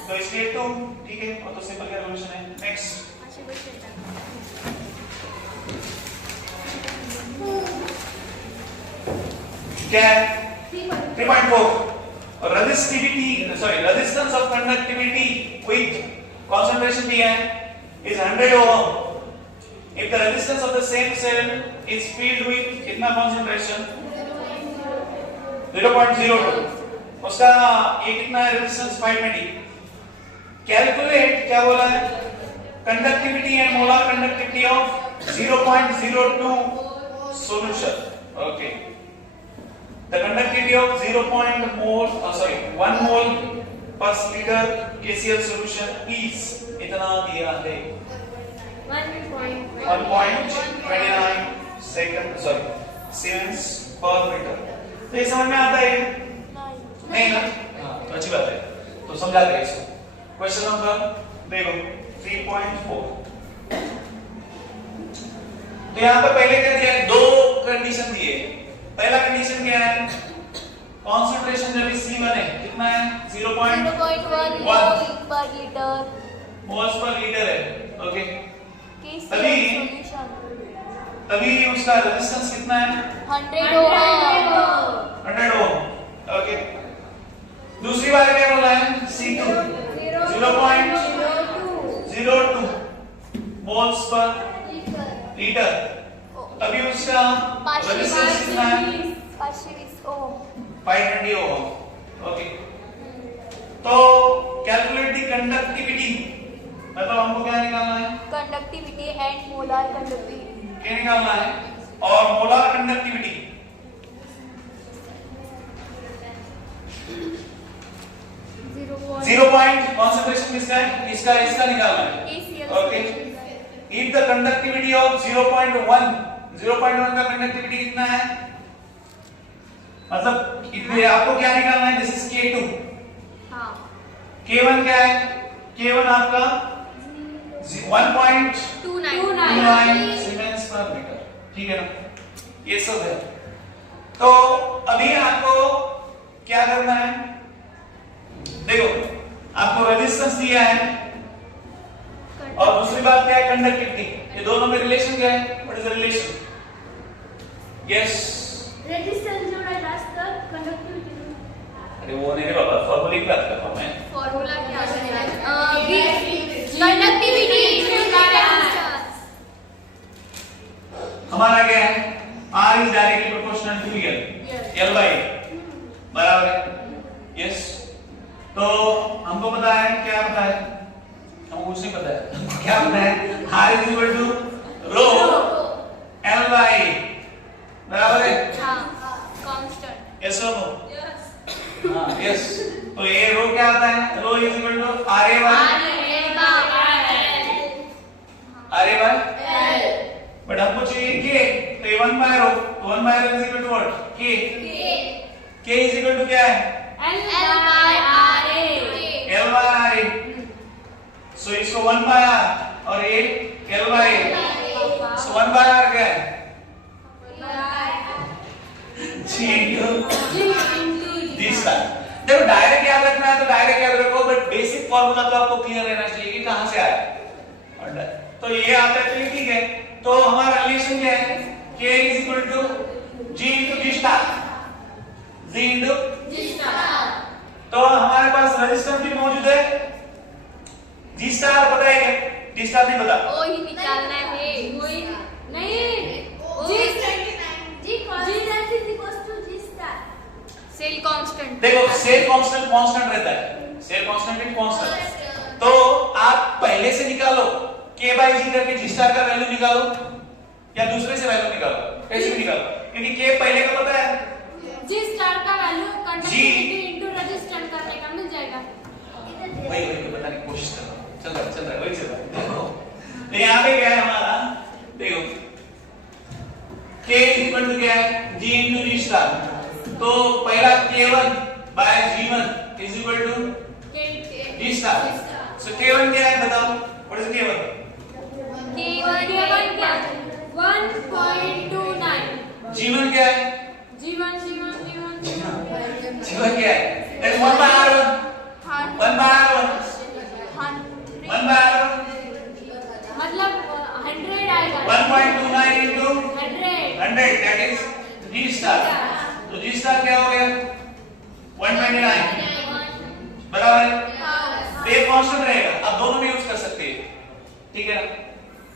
तो इसलिए 2, ठीक है। और तो सिंपल कैलकुलेशन है। नेक्स्ट क्या है 3.4 resistance of conductivity with concentration दिया है is 100 ohm if the resistance of the same cell is filled with कितना concentration 0.02, उसका ये कितना है resistance 520। कैलकुलेट क्या बोला है, conductivity and molar conductivity of 0.02 solution, okay। The conductivity of 1 mole per liter KCl solution is इतना दिया है 1.29 सीमेंस पर मीटर। तो ये समझ में आता है? नहीं ना? हाँ, तो अच्छी बात है। तो समझा दें इसको। क्वेश्चन नंबर देखो 3.4। तो यहाँ पर पहले क्या दिया है? दो कंडीशन दिए। पहला कंडीशन क्या है? कॉन्सेंट्रेशन जब C1 है कितना है? 0.1 पर लीटर मोल्स पर लीटर है। ओके, तभी उसका रेजिस्टेंस कितना है? 100 ओम। ओके, दूसरी बार क्या बोला है? C2 0.02 moles per litre. तभी उसका रेजिस्टेंस कितना है? 520 ओम। 520 ओम। ओके, तो कैलकुलेट द कंडक्टिविटी। मतलब हमको क्या निकालना है? कंडक्टिविटी एंड मोलर कंडक्टिविटी क्या निकालना है? और मोलर कंडक्टिविटी 0 पॉइंट कॉन्सेंट्रेशन किसका है? इसका निकालना है। Okay, if the conductivity of 0.1 का कंडक्टिविटी कितना है? मतलब इसलिए आपको क्या निकालना है? This is K2। हाँ K1 क्या है? K1 आपका 1.29 सीमेंस पर मीटर। ठीक है ना? ये सब है। तो अभी आपको क्या करना है? देखो, आपको रेजिस्टेंस दिया है और दूसरी बात क्या है? कंडक्टिविटी। ये दोनों में रिलेशन क्या है? What is the relation? Yes, resistance जोड़ा जास्त कंडक्टिविटी। अरे वो नहीं रे बाबा, फार्मूला की बात कर रहा हूं मैं। फॉर्मूला क्या है? कंडक्टिविटी हमारा क्या है? R is directly proportional to L। L by A बराबर है। यस, तो हमको पता है, क्या पता है? हमको कुछ नहीं पता है। क्या पता है? R is equal to rho L by A बराबर है। हाँ कांस्टेंट। यस और नो? हाँ यस। तो ये रो क्या आता है? Rho is equal to RA by L। But हमको चाहिए K, तो ये 1 by रो, तो 1 by rho is equal to what? K is equal to क्या है? L by RA। सो इसको 1 by R और ये L by A। So 1 by R क्या है? G into G star. देखो डायरेक्ट याद रखना है तो डायरेक्ट याद रखो, बट बेसिक फार्मूला तो आपको क्लियर रहना चाहिए कि कहां से आया। तो ये आता है, तो ठीक है। तो हमारा रिलेशन क्या है? K is equal to G into G star. G into G star. तो हमारे पास रेजिस्टेंस भी मौजूद है। G स्टार पता है क्या? G स्टार नहीं पता? ओ ही निकालना है। वही नहीं सेल कांस्टेंट। देखो सेल कांस्टेंट रहता है। Cell constant is constant. तो आप पहले से निकालो K by G करके G स्टार का वैल्यू निकालो या दूसरे से वैल्यू निकालो, कैसे भी निकालो, क्योंकि K पहले का पता है। G स्टार का वैल्यू कंडक्टिविटी इनटू रेजिस्टेंस करने का मिल जाएगा। वही बताने की कोशिश कर रहा हूं। चल रहा है वही चल रहा है। देखो तो यहाँ पे क्या है हमारा? देखो K इक्वल टू क्या है? G into G star. तो पहला K1 by G1 is equal to G star. So K1 क्या है बताओ? What is K1? K1 क्या है? 1.29। G1 क्या है? G1 G1 क्या है? Then 1 by R1 मतलब 100 आएगा। 1.29 into 100 that is G star. तो G स्टार क्या हो गया? 129 बराबर है। तो ये कांस्टेंट रहेगा, आप दोनों में यूज कर सकते हैं। ठीक है ना?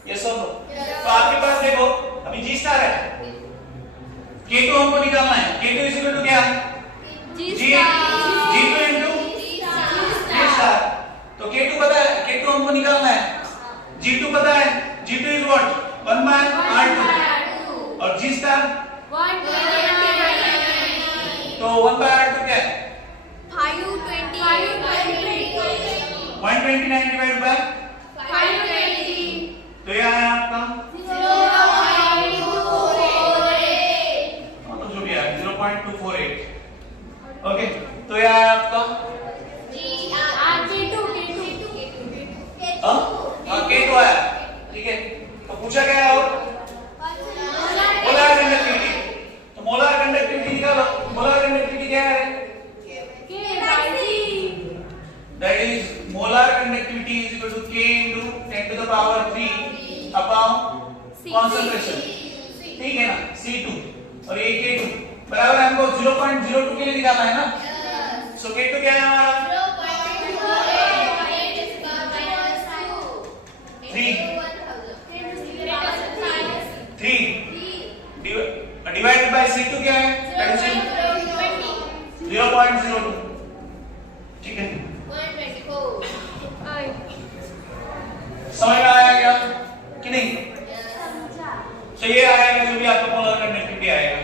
यस और नो? तो आपके पास देखो अभी G स्टार है, K2 हमको निकालना है। K2 इज इक्वल टू क्या? G2 into G star. तो K2 पता है, K2 हमको निकालना है। G2 पता है, G2 is what? 1 by R2 और G स्टार 1.29। 1 by R2 क्या है? 129 डिवाइड बाय 520 तो यह है आपका तो जो भी है 0.248 ओके तो यह है आपका K2 आया ठीक है तो पूछा क्या है और मोलार कंडक्टिविटी तो मोलार कंडक्टिविटी निकालो मोलार कंडक्टिविटी क्या है that is molar conductivity is equal to K into 10 to the power 3 upon concentration ठीक है ना C2 और ये K2 बराबर हमको 0.02 के लिए निकालना है ना सो K2 क्या है हमारा 3 डिवाइडेड बाय C2 क्या है that is 0.02 ठीक है समझ में आया क्या कि नहीं तो ये आएगा जो भी आपका मोलर कंडक्टिविटी आएगा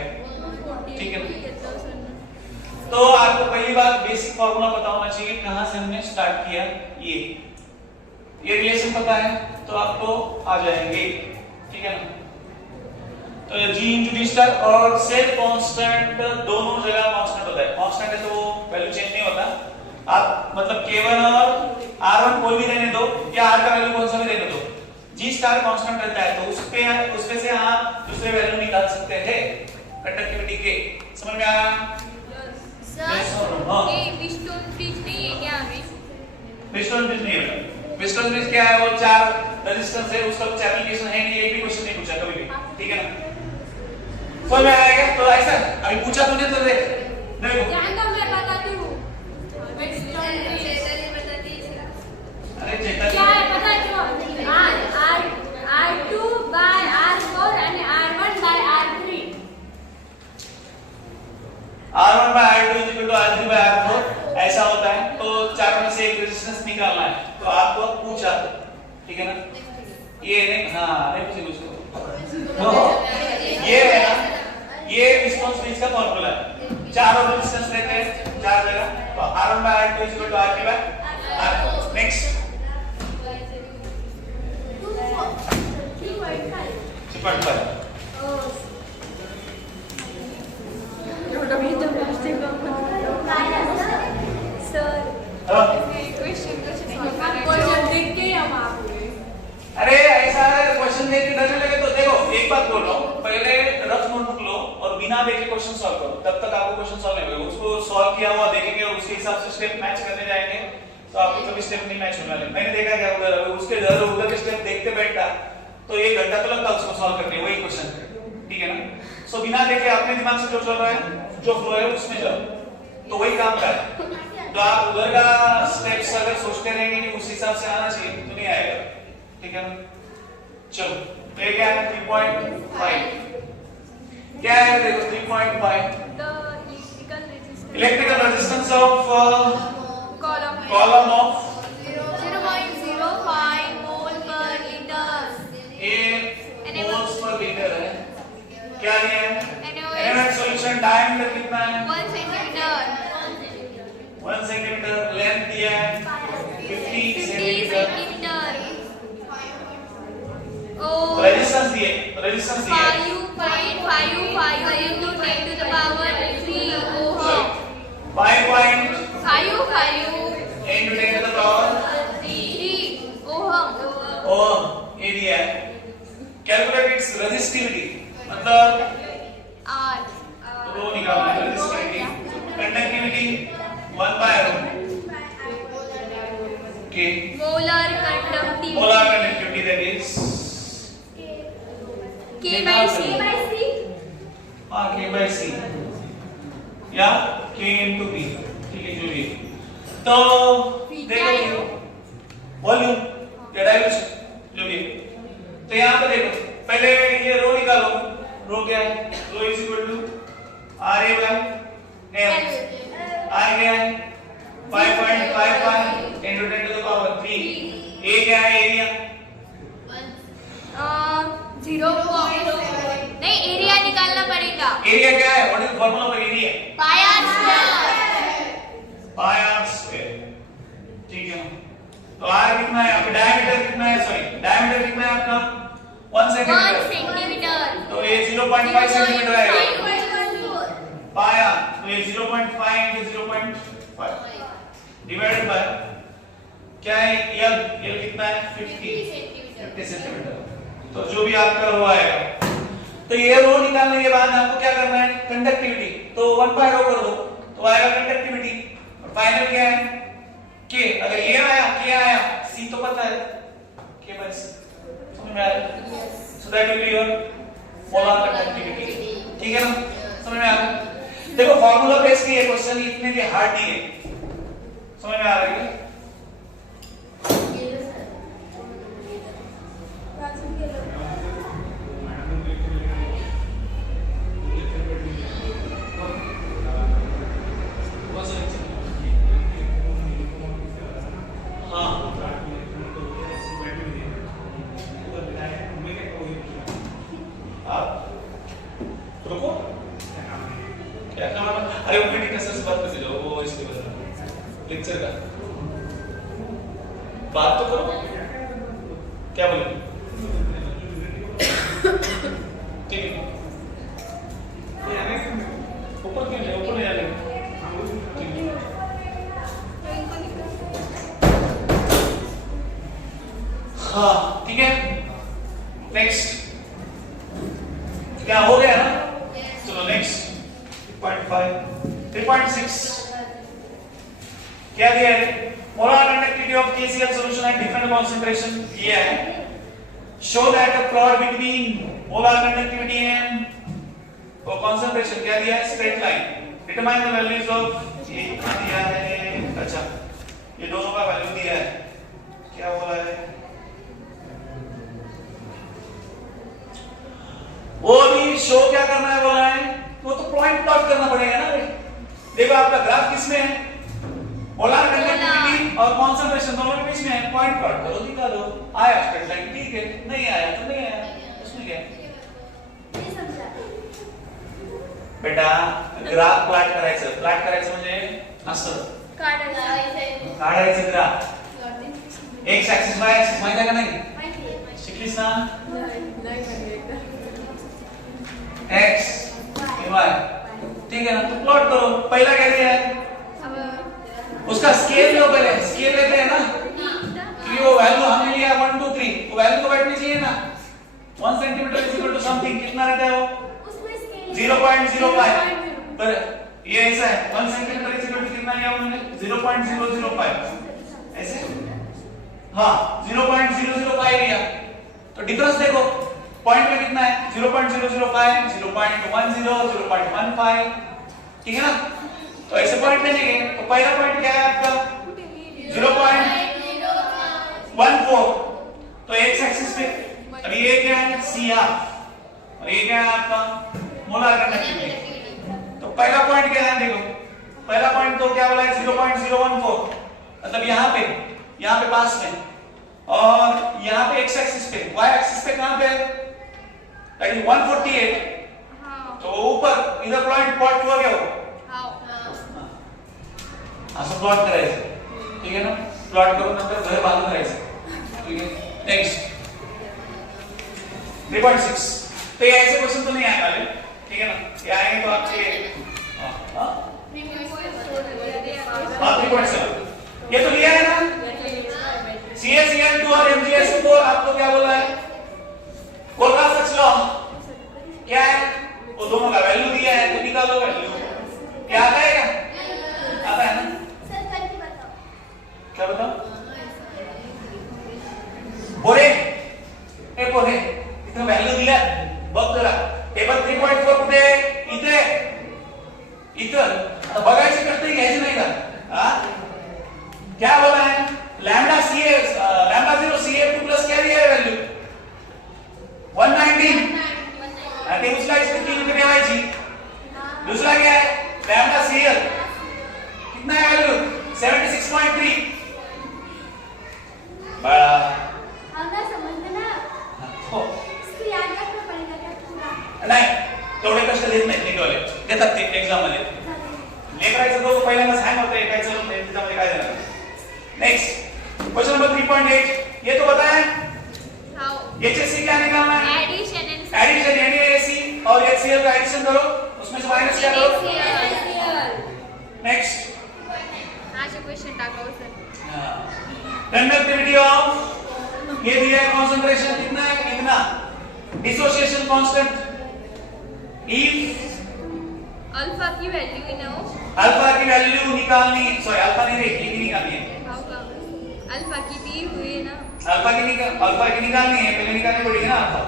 ठीक है तो आपको पहली बात बेसिक फार्मूला पता होना चाहिए कहां से हमने स्टार्ट किया ये रिलेशन पता है तो आपको आ जाएंगे ठीक है ना तो G into D स्टार और सेट कांस्टेंट दोनों जगह कांस्टेंट होता है कांस्टेंट है तो वो वैल्यू चेंज नहीं होता आप मतलब K1 और R1 कोई भी रहने दो या R का वैल्यू कौन सा भी रहने दो G स्टार कांस्टेंट रहता है तो उसपे से आप दूसरे वैल्यू निकाल सकते हैं कंडक्टिविटी के समझ में आया ये विस्टोन ब्रिज नहीं है क्या हमें विस्टोन ब्रिज नहीं है विस्टोन ब्रिज क्या है वो 4 रेजिस्टेंस है उसका कुछ एप्लीकेशन है नहीं एक भी क्वेश्चन नहीं पूछा कभी भी ठीक है ना समझ में आएगा तो ऐसा अभी पूछा तूने तो देख देखो ध्यान दो मैं बताती हूँ अरे चेतन क्या है पता है क्यों R2 by R4 and R1 by R3 R1 by R2 is equal to R3 by R4 ऐसा होता है तो चारों में से एक रेजिस्टेंस निकालना है तो आपको पूछा ठीक है ना ये नहीं हाँ नहीं पूछे तो ये है ना ये रिस्पांस ब्रिज का फार्मूला है चारों रेजिस्टेंस रहते हैं चार जगह तो R1 by R2 is equal to R3 by R4 next 3.5 अरे ऐसा क्वेश्चन देख के डरने लगे तो देखो एक बात बोल रहा हूँ पहले रफ नोटबुक लो और बिना देखे क्वेश्चन सॉल्व करो तब तक आपको क्वेश्चन सॉल्व नहीं होगा उसको सॉल्व किया हुआ देखेंगे और उसके हिसाब से स्टेप मैच करने जाएंगे तो आपको कभी स्टेप नहीं मैच होने वाले मैंने देखा क्या उधर उसके उधर के स्टेप देखते बैठता तो 1 घंटा तो लगता उसको सॉल्व करने वही क्वेश्चन ठीक है ना सो बिना देखे अपने दिमाग से जो चल रहा है जो फ्लो है उसमें चलो तो वही काम कर तो आप उधर का स्टेप्स अगर सोचते रहेंगे कि उस हिसाब से आना चाहिए तो नहीं आएगा ठीक है ना चलो तो ये क्या है 3.5 क्या है देखो 3.5 electrical resistance of column of 0.05 मोल पर लीटर ए मोल्स पर लीटर है क्या ये है NaOH सॉल्यूशन डायमीटर कितना है 1 सेंटीमीटर 1 सेंटीमीटर लेंथ दिया है 50 सेंटीमीटर रेजिस्टेंस दिए 5.55 into 10 to the power 3 ohm 5.55 into 10 to the power 3 ohm ohm ये दिया है कैलकुलेट इट्स रेजिस्टिविटी मतलब R तो निकालना है रेजिस्टिविटी कंडक्टिविटी 1 by rho के molar conductivity molar conductivity that is K by C K by C या K into P ठीक है जो भी तो देखो वॉल्यूम या डायमेंशन जो भी तो यहाँ पे देखो पहले ये रो निकालो रो क्या है rho is equal to RA by M R क्या है 5.55 into 10 to the power 3 A क्या है एरिया 0. नहीं एरिया निकालना पड़ेगा एरिया क्या है what is formula for area pi r² pi R square, ठीक है। तो आर कितना है आपका, डायमीटर कितना है, सॉरी डायमीटर कितना है आपका 1 सेंटीमीटर, सेंटीमीटर। तो ये 0.5 सेंटीमीटर आएगा। 0.14 पाई आर, तो ये 0.5 into 0.5 डिवाइडेड बाय क्या है, एल कितना है 50 सेंटीमीटर। तो जो भी आपका रो आएगा, तो ये रो निकालने के बाद आपको क्या करना है, कंडक्टिविटी, तो 1 बाय रो कर दो तो आएगा कंडक्टिविटी, और फाइनल क्या है के। अगर ये आया के आया, सी तो पता है के बाय सी, समझ में आया, so that will be your molar conductivity, ठीक है ना, समझ में आ रहा है। देखो फार्मूला बेस की ये क्वेश्चन इतने भी हार्ड नहीं है, समझ में आ रही है। रुको क्या काम है? अरे वो मीटिंग कैसे से बात करते जाओ, वो इसके बाद लेक्चर का बात तो करो, क्या बोले, ठीक है ऊपर क्यों ले, ऊपर ले जाने, हाँ ठीक है। नेक्स्ट क्या हो गया ना, चलो नेक्स्ट 3.6 क्या दिया है, molar conductivity of KCl solution at different concentration दिया है। Show that the plot between molar conductivity and concentration क्या दिया है, straight line. Determine the values of, ये कितना दिया है, अच्छा ये दोनों का वैल्यू दिया है, क्या बोला है, वो भी शो क्या करना है बोला है, वो तो पॉइंट प्लॉट करना पड़ेगा ना भाई। देखो आपका ग्राफ किसमें है, मोलर कंडक्टिविटी और कंसंट्रेशन दोनों के बीच में है, पॉइंट प्लॉट करो, निकालो, आया स्ट्रेट लाइन, ठीक है, नहीं आया तो नहीं आया, उसमें क्या ये समझा बेटा, ग्राफ प्लॉट करायचं म्हणजे असं काढायचं ग्राफ, एक्स ऍक्सिस वाय ऍक्सिस माहिती आहे का नाही, माहिती आहे शिकलीस ना, x y, ठीक है ना, तो प्लॉट करो। पहला क्या दिया है, उसका स्केल लो, पहले स्केल लेते हैं ना, कि वो वैल्यू हमने लिया 1 2 3, वो वैल्यू तो बैठनी चाहिए ना, 1 centimetre is equal to something, कितना रहता है वो उसमें स्केल 0.05, पर ये ऐसा है 1 सेंटीमीटर इज इक्वल टू कितना लिया उन्होंने 0.005, ऐसे, हाँ 0.005 लिया, तो डिफरेंस देखो पॉइंट में कितना है, 0.005, 0.10, 0.15, ठीक है ना। तो ऐसे पॉइंट लेने के, तो पहला पॉइंट क्या है आपका 0.14, तो एक्स एक्सिस पे, अब ये क्या है CR, और ये क्या है आपका मोलर कंडक्टिविटी। तो पहला पॉइंट क्या है, देखो पहला पॉइंट तो क्या बोला है 0.014, मतलब यहाँ पे पास में, और यहाँ पे एक्स एक्सिस पे, वाई एक्सिस पे कहां पे है, दैट इज 148, तो ऊपर इधर पॉइंट प्लॉट हुआ क्या हो, असं प्लॉट करायचं, ठीक है ना, प्लॉट करून नंतर घर बांधून करायचं, ठीक है। नेक्स्ट 3.6, तो ये ऐसे क्वेश्चन तो नहीं आने वाले, ठीक है ना, ये आएंगे तो आपके 3.7, ये तो लिया है ना, CaCl2 और MgSO4, आपको क्या बोला है, कोलकासच लॉ क्या है, वो दोनों का वैल्यू दिया है, तो निकालो वैल्यू, क्या आता है, क्या आता है ना, सर करके बताओ, क्या बताओ, पोरे ए पोरे इथं वैल्यू दिल्या, बघ जरा टेबल 3.4 कुठे, इथं आता बघायचं करते, घ्यायचं नाही का, हा क्या बोला है, लैम्डा 0 CA2 प्लस क्या दिया है वैल्यू 119, आणि उचला इसकी 3 कडे ठेवायची, दूसरा क्या है लैम्डा CL कितना है वैल्यू 76.3, बड़ा हमने समझ में ना, हो इसको याद रखना पड़ेगा क्या पूरा, नाही तेवढे कष्ट देत नाही, निघाले देतात ते एग्जाम मध्ये, लेकरायचं दोघं पहिल्यांदाच हँग होतंय, काय चालत नाही, त्याच्यामध्ये काय देणार. नेक्स्ट क्वेश्चन नंबर 3.8, ये तो बताएं हाउ HCl क्या निकालना है? एडिशन एंड एडिशन NaC और HCl का एडिशन करो, उसमें से माइनस क्या करो. नेक्स्ट आज क्वेश्चन टाका हो सर. कंडक्टिविटी ऑफ, ये दिया है कंसंट्रेशन कितना है, कितना. डिसोसिएशन कांस्टेंट इफ अल्फा की वैल्यू ही ना हो. अल्फा की वैल्यू निकालनी, सॉरी अल्फा नहीं रे, की निकालनी है. अल्फा की दी हुई है ना. अल्फा की निकालनी है, पहले निकालनी पड़ेगी ना अल्फा.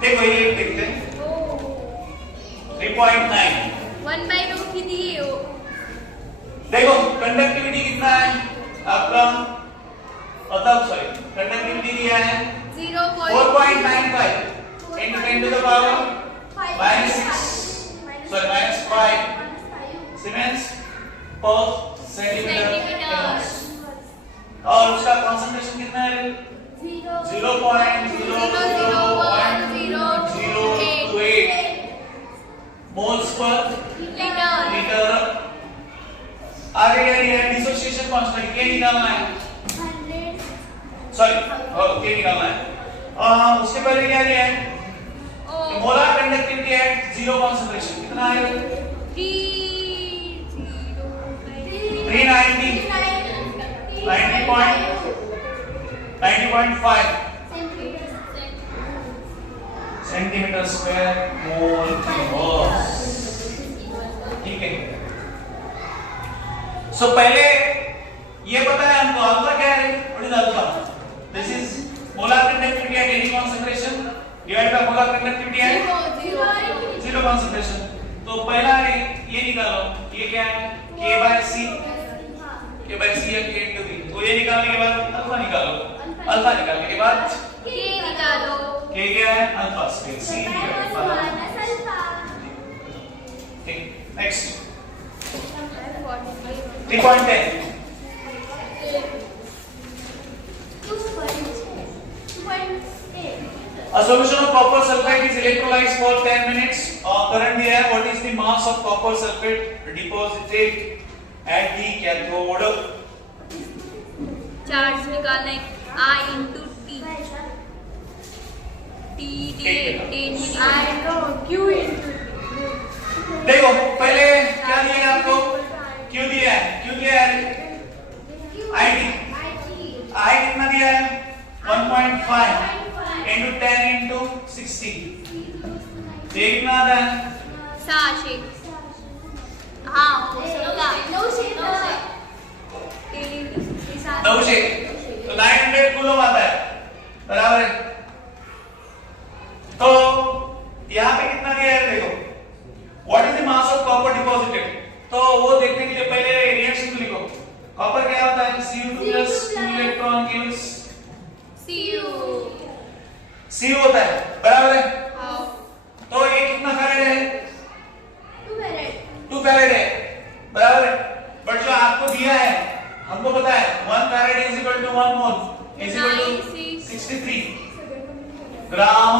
देखो ये देखते हैं 3.9. 1/रो की दी है वो. देखो कंडक्टिविटी कितना है आपका, मतलब सॉरी कंडक्टिविटी दिया है 4.95 into 10 to the power -6, sorry -5 siemens पर सेंटीमीटर. और उसका कंसंट्रेशन कितना है? 0.00108 मोल्स पर लीटर. आगे क्या दिया है? डिसोसिएशन कांस्टेंट के निकालना है, सॉरी के निकालना है. उसके पहले क्या दिया है? Molar conductivity eight zero concentration कितना है? 90.5 सेंटीमीटर स्क्वायर मोल पर. ठीक है. सो पहले ये पता है हमको अल्फा क्या है, what is alpha. This is molar conductivity eight any concentration divide by molar conductivity eight zero concentration. तो पहला ये निकालो, ये क्या है? K/C या K into V. तो ये निकालने के बाद अल्फा निकालो, अल्फा निकालने के बाद के निकालो. K क्या है? Alpha square C divide by. ठीक. Next 3.10. A solution of copper sulfate is electrolyzed for 10 minutes. Current दिया है. What is the mass of copper sulfate deposited at the cathode? Charge निकालना है I into T. T दिए I know Q into देखो पहले क्या दिया है आपको? Q दिया है. Q दिया है ID. I कितना दिया है? 1.5 into 10 into 60. ये कितना आता है? 6. हाँ होगा 900. तो 900 कूलम आता है, बराबर है. तो यहाँ पे कितना दिया है? देखो what is the mass of copper deposited. तो वो देखने के लिए पहले रिएक्शन को लिखो. कॉपर क्या होता है? Cu2 plus 2 electron gives Cu होता है, बराबर है. तो ये कितना फैराड है? 2 फैराड है, बराबर है. बट जो आपको दिया है हमको पता है 1 faraday is equal to 1 mole is equal to 63 gram.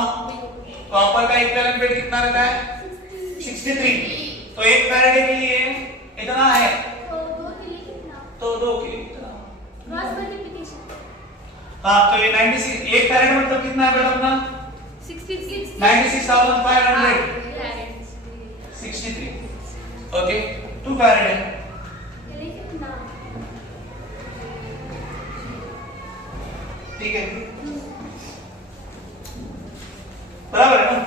Copper का इक्विवेलेंट वेट कितना रहता है? 63. तो 1 फैराड के लिए इतना है, तो 2 के लिए इतना. हाँ तो ये 96. 1 फैराड मतलब कितना है बेटा अपना? 96,500. 63. ओके 2 फैराड है. ठीक है, बराबर है ना?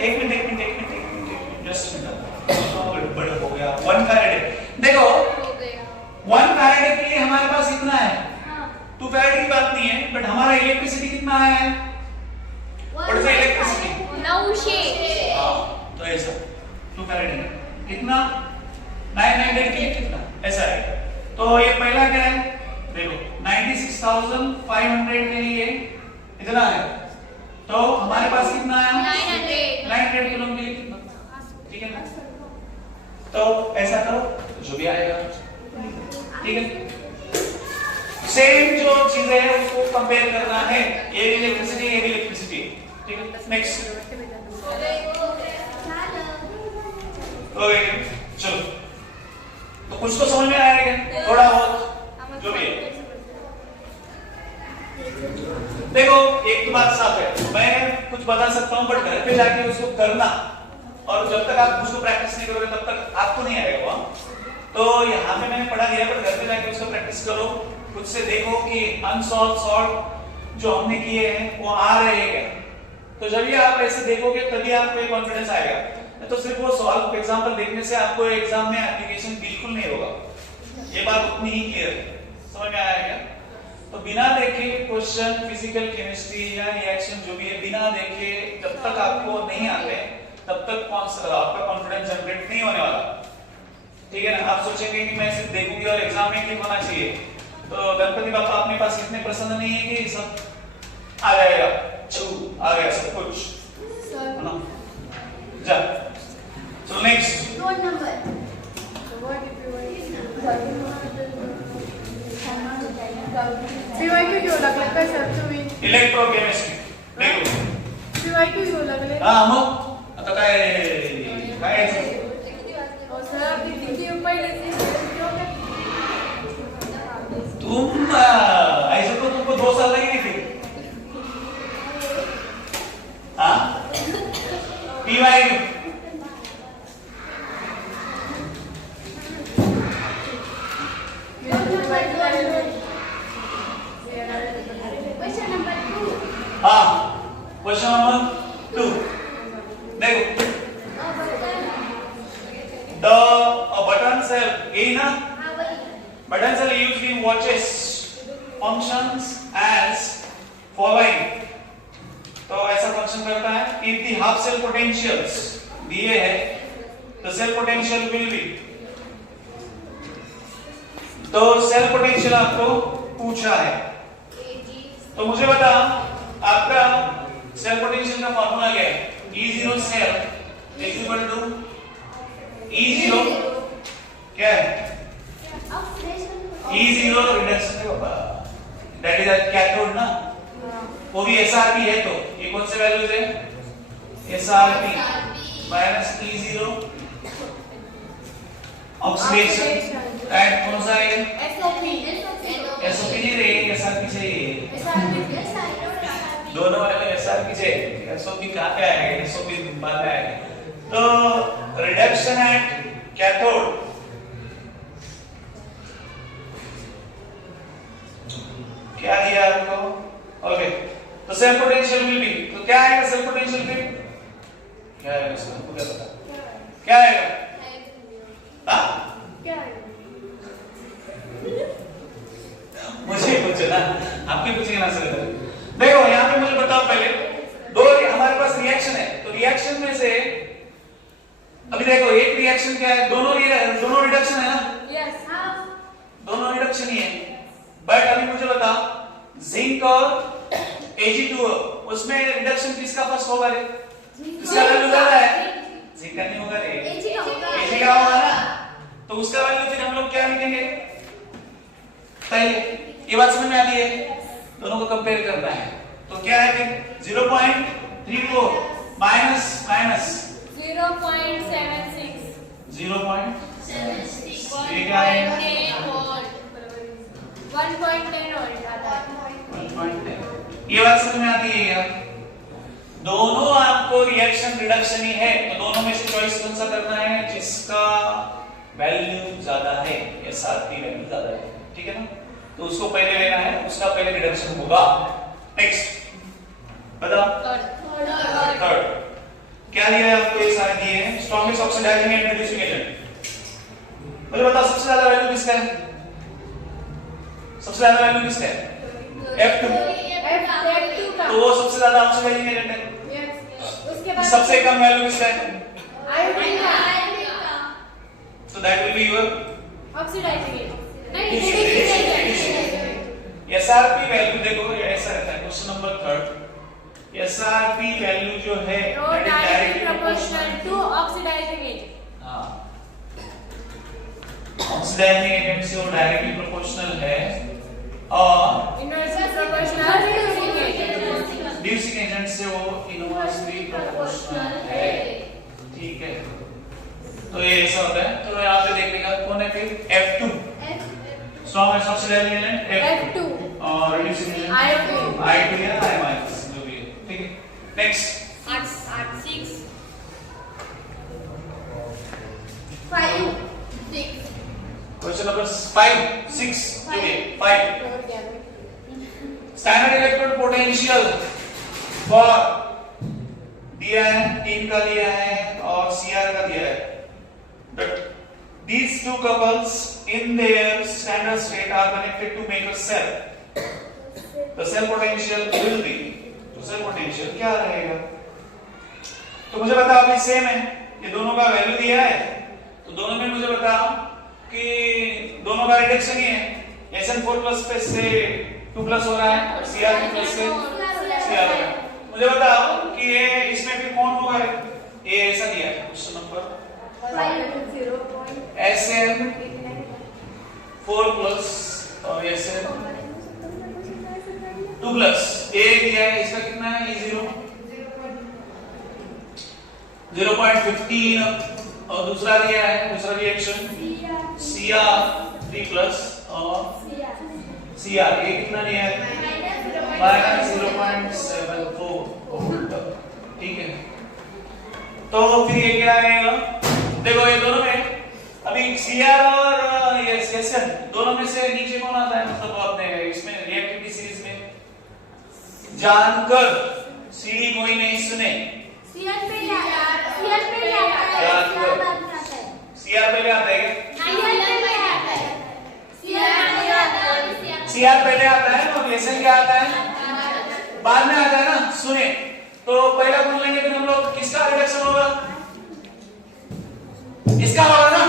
एक मिनट जस्ट गड़बड़ हो गया. 1 फैराड है. देखो 1 फैराड के लिए हमारे पास इतना है. 2 फैराड की बात नहीं है, बट हमारा इलेक्ट्रिसिटी कितना है? What is electricity? 900. तो ऐसा 2 फैराड है कितना? 900 के लिए कितना? ऐसा है. तो ये पहला क्या है? देखो 96,500 के लिए इतना है. तो हमारे पास कितना है? 900 किलो के लिए कितना? ठीक है ना? तो ऐसा करो जो भी आएगा. ठीक है. सेम जो चीजें हैं उसको कंपेयर करना है. ये इलेक्ट्रिसिटी, ये इलेक्ट्रिसिटी. ठीक है. नेक्स्ट ओके चलो, तो कुछ तो समझ में आया क्या? थोड़ा बहुत जो भी है। देखो एक तो बात साफ है, मैं कुछ बता सकता हूं बट घर पे जाके उसको करना, और जब तक आप उसको प्रैक्टिस नहीं करोगे तब तक आपको नहीं आएगा वो। तो यहाँ पे मैंने पढ़ा दिया, पर घर पे जाके उसको प्रैक्टिस करो, खुद से देखो कि अनसॉल्व सॉल्व जो हमने किए हैं वो आ रहे हैं क्या। तो जब ये आप ऐसे देखोगे तभी आपको एक कॉन्फिडेंस आएगा, तो सिर्फ वो सॉल्व एग्जांपल देखने से आपको एग्जाम में एप्लीकेशन बिल्कुल नहीं होगा। ये बात उतनी ही क्लियर है, समझ में आया क्या? तो बिना देखे क्वेश्चन फिजिकल केमिस्ट्री या रिएक्शन जो भी है, बिना देखे जब तक आपको नहीं आते तब तक आपका कॉन्फिडेंस जनरेट नहीं होने वाला, ठीक है ना। आप सोचेंगे कि मैं सिर्फ देखूंगी और एग्जाम में क्लिक होना चाहिए, तो गणपति बापा अपने पास इतने प्रसन्न नहीं है कि सब आ जाएगा, आ गया सब कुछ, है ना। जा so next roll number PYQ क्यों लागले काय सर तुम्ही? इलेक्ट्रोकेमिस्ट्री देखो PYQ क्यों लागले? हां मग आता काय सर किती पहिले तुम ऐसे तो तुमको 2 साल लगेंगे फिर, हाँ PYQ क्वेश्चन नंबर 2। हाँ क्वेश्चन नंबर 2 देखो the button cell ये ना button cell used in watches functions as following। तो ऐसा फंक्शन करता है, if the half cell potentials दिए है तो cell potential will be, तो सेल पोटेंशियल आपको पूछा है, तो मुझे बता आपका सेल पोटेंशियल का फॉर्मूला क्या है? E0 cell equal to E0 क्या है? E0 रिडक्शन है बाबा, दैट इज कैथोड ना, वो भी SRP है, तो ये कौन से वैल्यूज है? SRP minus E0 oxidation eight कौन सा है? SOP नहीं रे, SRP चाहिए, दोनों वाले SRP चाहिए, SOP कहाँ पे आएगा? SOP बाद में आएगा। तो रिडक्शन एट कैथोड क्या दिया आपको? ओके, तो सेल पोटेंशियल विल बी, तो क्या आएगा सेल पोटेंशियल फिर? क्या आएगा इसका आपको क्या पता? क्या आएगा? हाँ मुझे पूछो ना, आपके पूछेंगे ना सर। देखो यहाँ पे मुझे बताओ पहले, दो हमारे पास रिएक्शन है, तो रिएक्शन में से अभी देखो एक रिएक्शन क्या है? दोनों रिडक्शन है ना? यस हां दोनों रिडक्शन ही है, बट अभी मुझे बता जिंक और Ag2O उसमें रिडक्शन किसका फर्स्ट होगा रे? इसका वैल्यू ज्यादा है, जिंक का नहीं होगा रे, Ag का होगा ना, तो उसका वैल्यू फिर हम लोग क्या लिखेंगे? पहले ये बात समझ में आती है, दोनों को कंपेयर करना है, तो क्या है फिर 0.34 माइनस 0.76 ये क्या है? 1.10 वोल्ट आता है। 1.10 ये बात समझ में आती है क्या? दोनों आपको रिएक्शन रिडक्शन ही है, तो दोनों में से चॉइस कौन सा करना है? जिसका वैल्यू ज्यादा है, SRP वैल्यू ज्यादा है, ठीक है ना, तो उसको पहले लेना है, उसका पहले रिडक्शन होगा। नेक्स्ट बताओ थर्ड क्या दिया है आपको? ये सारे दिए हैं, strongest oxidising and reducing agent. मुझे बताओ सबसे ज्यादा वैल्यू किसका है? सबसे ज्यादा वैल्यू किसका है? F2 का, तो वो सबसे ज्यादा ऑक्सीडाइजिंग एजेंट है। यस उसके बाद सबसे कम वैल्यू किसका है? आयोडीन का, so that will be your oxidising agent SRP value देखो, ये ऐसा रहता है क्वेश्चन नंबर 3 SRP वैल्यू जो है directly proportional to oxidising agent. हां ऑक्सीडाइजिंग एजेंट से वो डायरेक्टली प्रोपोर्शनल है, और inversely proportional reducing agent reducing agent से वो इनवर्सली प्रोपोर्शनल तो ये ऐसा होता है। तो यहाँ पे देखने का कौन है फिर F2 strong oxidising element F2 और रिड्यूसिंग एलिमेंट I2 या I माइनस जो भी है। ठीक है नेक्स्ट 6 5 क्वेश्चन नंबर 5 6 जो भी 5 स्टैंडर्ड इलेक्ट्रोड पोटेंशियल फॉर दिया है 3 का दिया है और Cr का दिया है। But these two couples in their standard state are connected to make a cell. The cell potential will be, तो cell potential क्या रहेगा? तो मुझे बताओ अभी सेम है, ये दोनों का वैल्यू दिया है, तो दोनों में मुझे बताओ कि दोनों का रिडक्शन ही है। SN4 प्लस पे से 2 प्लस हो रहा है, Cr प्लस से Cr हो रहा है। मुझे बताओ कि ये इसमें फिर कौन होगा? ये ऐसा दिया है क्वेश्चन नंबर SN4 प्लस और SN2 प्लस ए दिया है, इसका कितना है? E0 0.15 और दूसरा दिया है, दूसरा रिएक्शन Cr3 प्लस और Cr ये कितना दिया है? -0.74 ठीक है। तो फिर ये क्या आएगा? देखो ये दोनों में अभी Cr और SN दोनों में से नीचे कौन आता है? मतलब आपने इसमें रिएक्टिविटी सीरीज में जानकर सीढ़ी कोई नहीं सुने Cr पहले आता है Cr पहले आता है क्या? Cr पहले आता है और SN क्या आता है? बाद में आता है ना। सुने तो पहला बोल लेंगे फिर हम लोग किसका रिडक्शन होगा? इसका होगा ना,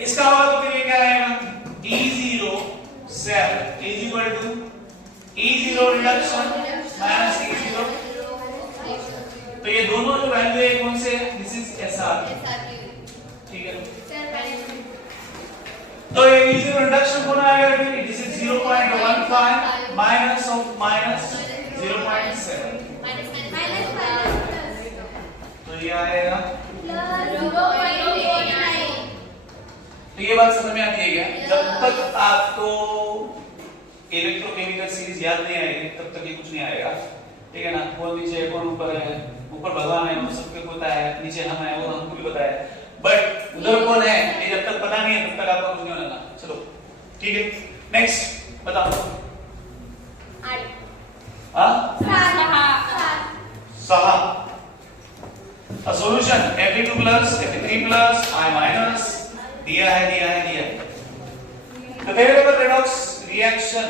इसका होगा तो फिर ये क्या आएगा? E0 cell is equal to E0 reduction minus E0। तो ये दोनों जो वैल्यू है कौन से? दिस इज SR ठीक है। तो ये E0 रिडक्शन कौन आएगा? This is 0.15 minus of minus 0.7 तो ये आएगा। तो ये बात समझ में आती है क्या? जब तक आपको इलेक्ट्रोकेमिकल सीरीज याद नहीं आएगी तब तक ये कुछ नहीं आएगा। ठीक है ना। कौन नीचे है कौन ऊपर है, ऊपर भगवान है वो सबको पता है, नीचे हम है वो हमको भी पता है, बट उधर कौन है ये जब तक पता नहीं है तब तक आपको कुछ नहीं होना। चलो ठीक है नेक्स्ट बताओ। सहा A solution Fe2 plus Fe3 plus I minus दिया है। The favorable redox reaction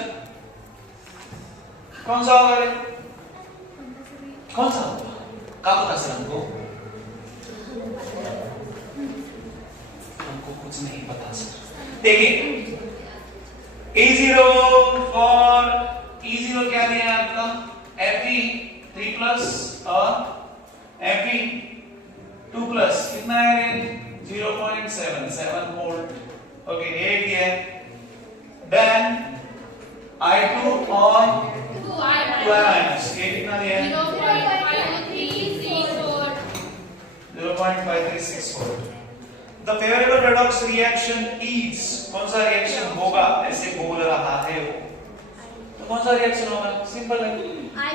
कौन सा होगा? कौन सा होगा? क्या पता सर हमको कुछ नहीं पता सर। देखिए E0 और E0 क्या दिया है आपका? Fe3 plus और Fe2 plus कितना है? 0.77 वोल्ट। ओके ये दिया है। देन I2 और 2I minus ये कितना दिया है? 0.5364। The favorable redox reaction is कौन सा रिएक्शन होगा? ऐसे बोल रहा है वो, तो कौन सा रिएक्शन होगा? सिंपल है,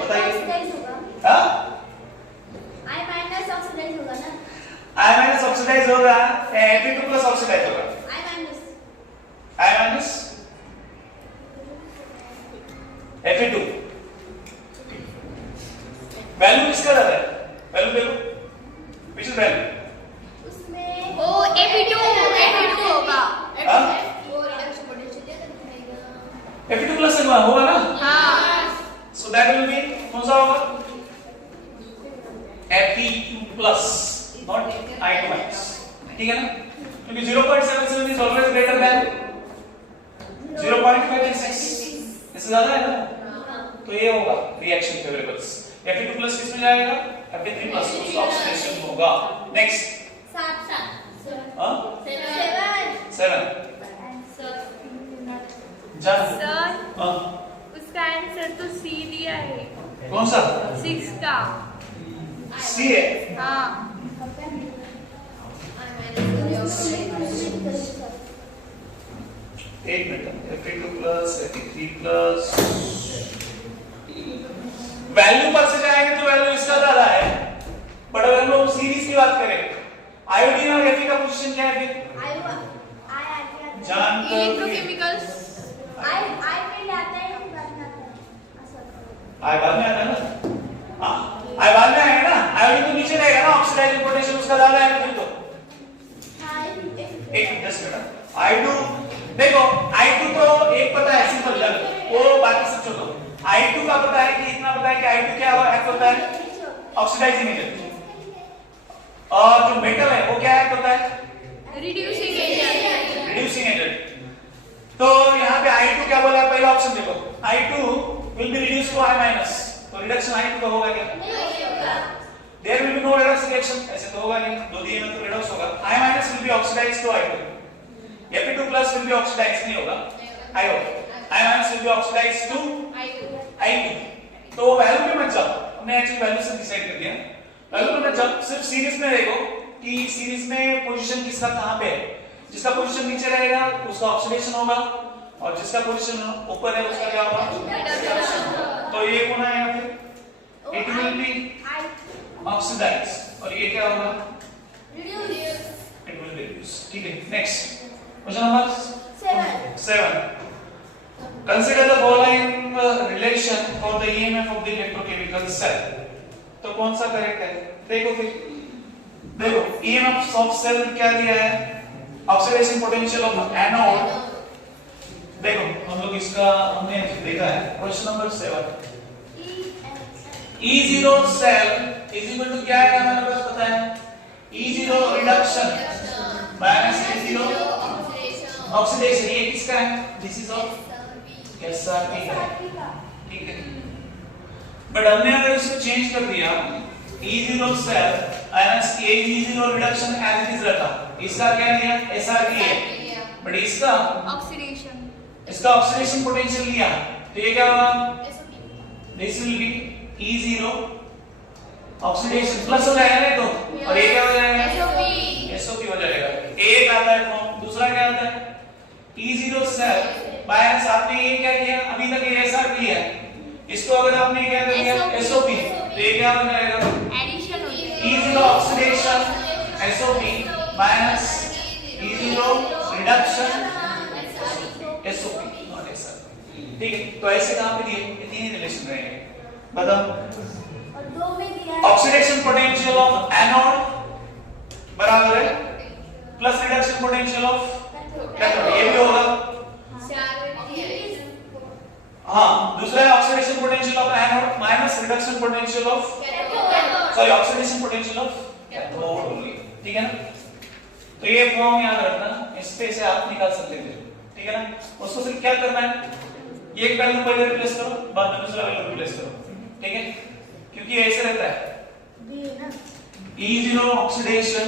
बताइए। हाँ I minus ऑक्सीडाइज होगा ना? I minus ऑक्सीडाइज होगा, Fe2 plus ऑक्सीडाइज होगा। I minus Fe2 वैल्यू किसका ज्यादा है? वैल्यू देखो which is value? उसमें ओ Fe2 होगा। Fe2 plus होगा ना? हाँ। So that will be कौन सा होगा? Fe2 plus not I2 minus। ठीक है ना? क्योंकि 0.77 is always greater than 0.56 इससे ज्यादा है ना। तो ये होगा रिएक्शन फेवरेबल्स। Fe2 plus किसमें जाएगा? Fe3 plus उसका ऑक्सीडेशन होगा। नेक्स्ट 7 जान सर उसका आंसर तो C दिया है। कौन सा? 6 का। C है। हाँ। एक minute, Fe2 plus Fe3 plus value पर से जाएंगे तो वैल्यू इसका ज्यादा है, बट अगर हम लोग सीरीज की बात करें आयोडीन और Fe का पोजीशन क्या है फिर? जान इलेक्ट्रोकेमिकल्स आई बाद में आता है ना, हाँ आई बाद में आएगा ना, आयोडीन तो नीचे रहेगा ना, ऑक्सीडाइजिंग पोटेंशियल उसका ज्यादा है फिर तो एक 10 मिनट I2 देखो I2 तो एक पता है सिंपल लग वो बाकी सब छोड़ो, I2 का पता है कि इतना पता है कि I2 क्या होता है ऑक्सीडाइजिंग एजेंट, और जो मेटल है वो क्या होता है रिड्यूसिंग एजेंट। Reducing agent. तो यहाँ पे I2 क्या बोला है, पहला ऑप्शन देखो I2 will be reduced to I minus, तो रिडक्शन I2 का होगा क्या? There will be no redox reaction, ऐसे तो होगा नहीं, दो दिए में तो redox होगा। I minus will be oxidized to I2, Fe2 plus will be oxidized नहीं होगा, I minus will be oxidized to I2। तो वैल्यू पे मत जाओ, हमने एक्चुअली वैल्यू से डिसाइड कर दिया, वैल्यू पे मत जाओ, सिर्फ सीरीज में देखो कि सीरीज में पोजीशन किसका कहाँ पे है, जिसका पोजीशन नीचे रहेगा उसका ऑक्सीडेशन होगा, और जिसका पोजीशन ऊपर है उसका क्या होगा, तो ये होना है यहाँ पे it will be oxidized, और ये क्या होगा it will reduce। ठीक है, next question number 7 consider the following relation for the EMF of the electrochemical cell, तो कौन सा करेक्ट है देखो फिर, देखो EMF of cell क्या दिया है, ऑक्सीडेशन पोटेंशियल ऑफ एनोड, देखो हम लोग इसका हमने देखा है question number 7 E0 cell is equal to क्या है हमारे पास पता है, E0 reduction minus E0 oxidation, ये किसका है, दिस इज ऑफ SRP का, ठीक है, बट हमने अगर इसको चेंज कर दिया E0 cell minus E0 reduction as it is रखा, इसका क्या दिया SRP है, बट इसका ऑक्सीडेशन, इसका ऑक्सीडेशन पोटेंशियल लिया, तो ये क्या होगा, this will B E0 oxidation plus हो जाएगा ना, तो और ये क्या हो जाएगा SOP हो जाएगा, एक आता है फॉर्म, दूसरा क्या आता है E0 सेल माइनस, आपने ये क्या किया अभी तक ये SRP है, इसको अगर आपने क्या कर दिया SOP, तो ये क्या हो जाएगा एडिशन हो जाएगा, E0 oxidation SOP minus E0 reduction SOP not SRP, ठीक है, तो ऐसे कहां पे दिए, ये तीन रिलेशन रहेंगे, बताओ ऑक्सीडेशन पोटेंशियल ऑफ एनोड बराबर है plus reduction potential of cathode, ये भी होगा, हाँ दूसरा है oxidation potential of anode minus reduction potential of sorry oxidation potential of cathode only, ठीक है ना, तो ये फॉर्म याद रखना, इस पे से आप निकाल सकते हैं, ठीक है ना, उसको सिर्फ क्या करना है, एक वैल्यू पहले रिप्लेस करो बाद में दूसरा वैल्यू रिप्लेस करो, ठीक है, क्योंकि ऐसे रहता है E0 oxidation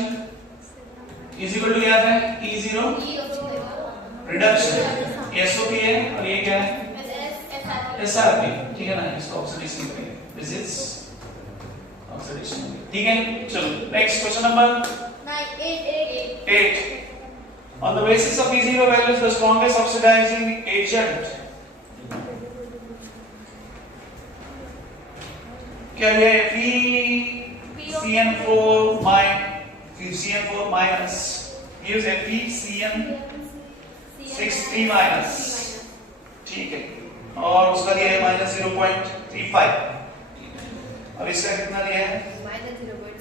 is equal to क्या आता है E0 रिडक्शन, SOP है और ये क्या है SRP, ठीक है ना, इसको ऑक्सीडेशन करेंगे, दिस इज ऑक्सीडेशन, ठीक है, चलो next question number 8 on the basis of E0 values the strongest oxidizing agent क्या है, FeCN4 minus gives FeCN6 minus, ठीक है, और उसका दिया है -0.35 और इसका कितना दिया है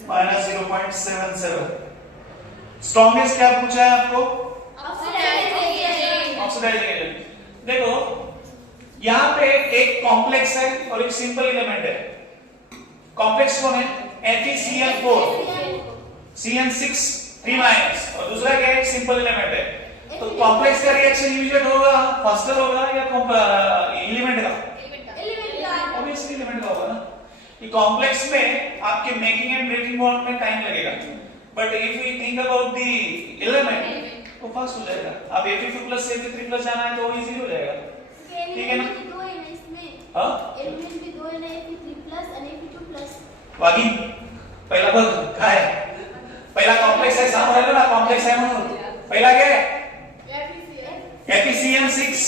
-0.77। स्ट्रॉन्गेस्ट क्या पूछा है आपको, ऑक्सीडाइजिंग एजेंट, देखो यहाँ पे एक कॉम्प्लेक्स है और एक सिंपल एलिमेंट है, कॉम्प्लेक्स कौन है FeCN4 CN6 3 और दूसरा क्या है सिंपल एलिमेंट है, तो कॉम्प्लेक्स का रिएक्शन यूजुअली होगा फास्टर होगा या एलिमेंट का, ऑब्वियसली एलिमेंट का होगा ना, कि कॉम्प्लेक्स में आपके मेकिंग एंड ब्रेकिंग बॉन्ड में टाइम लगेगा, but if we think about the element तो फास्ट हो जाएगा, अब Fe2 प्लस Fe3 प्लस जाना है तो इजी हो जाएगा, ठीक है ना, हां एलिमेंट भी दो है ना, Fe3 प्लस और Fe2 प्लस, बाकी पहिला बघ काय पहिला कॉम्प्लेक्स आहे, सांगू राहिलो ना कॉम्प्लेक्स आहे म्हणून पहला क्या है FeCN6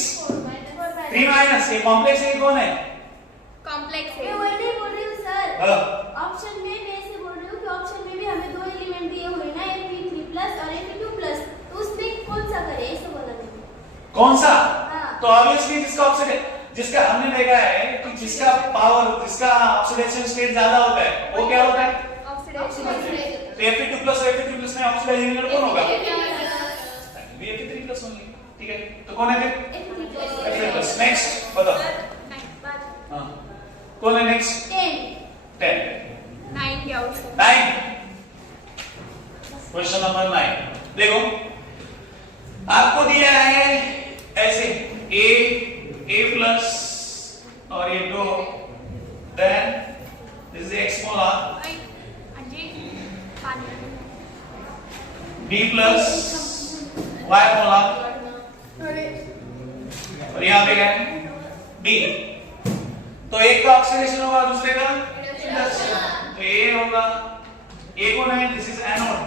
3 माइनस, ये कॉम्प्लेक्स है कौन है? कॉम्प्लेक्स मैं है। वही नहीं बोल रही हूँ सर। हाँ। ऑप्शन में मैं ऐसे बोल रही हूँ कि ऑप्शन में भी हमें दो एलिमेंट दिए हुए ना Fe3+ और Fe2+, तो उसमें कौन सा करें ऐसे बोला मैंने। कौन सा? हाँ। तो ऑब्वियसली जिसका ऑक्सीडेशन, जिसका हमने देखा है कि जिसका पावर, जिसका ऑक्सीडेशन स्टेट ज्यादा होता है वो क्या होता है? ऑक्सीडेशन। तो Fe2+ और Fe3+ में ऑक्सीडाइजिंग एलिमेंट कौन होगा? Fe3+ होंगे। ठीक है, तो कौन है फिर? Fe3+। नेक्स्ट बताओ। हाँ, कौन है नेक्स्ट? 10 9 क्या होगा? 9। क्वेश्चन नंबर 9 देखो, आपको दिया है ऐसे A+ और ये 2, then this is X molar, B+ Y molar और यहाँ पे क्या है? D। तो एक का ऑक्सीडेशन होगा, दूसरे का रिडक्शन। तो ये होगा, ये कौन है? This is anode.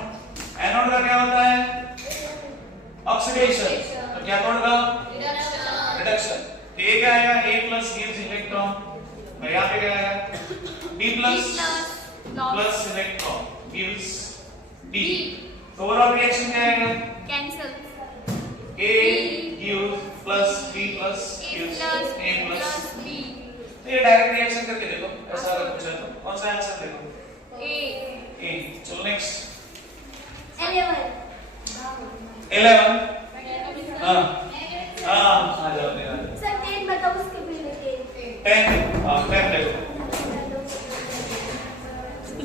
एनोड का क्या होता है? ऑक्सीडेशन। तो क्या होगा? रिडक्शन। तो ये क्या आएगा? A+ gives इलेक्ट्रॉन, और यहाँ पे क्या आएगा? B+ plus electron gives D। तो ओवरऑल रिएक्शन क्या आएगा? Cancel. A gives plus B plus gives A plus B। तो ये डायरेक्ट रिएक्शन करके देखो, ऐसा अगर पूछा तो कौन सा आंसर देखो? ए। चलो नेक्स्ट 11। हाँ आ जाओ मेरा सर 10 बताओ उसके पहले 10। हाँ 10 देखो,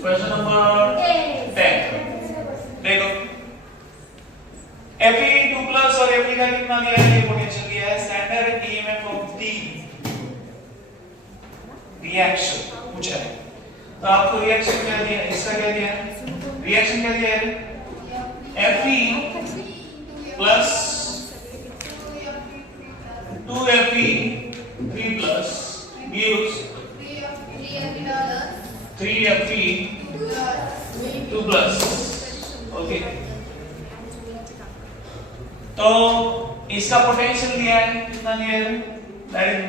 क्वेश्चन नंबर 10 देखो, Fe2+ और Fe का कितना दिया है? ये पोटेंशियल दिया है। Standard EMF of the reaction पूछा है, तो आपको रिएक्शन क्या दिया है? इसका क्या दिया है? रिएक्शन क्या दिया है? Fe plus 2Fe3+ gives 3Fe2+। Okay, तो इसका पोटेंशियल दिया है, कितना दिया है? That is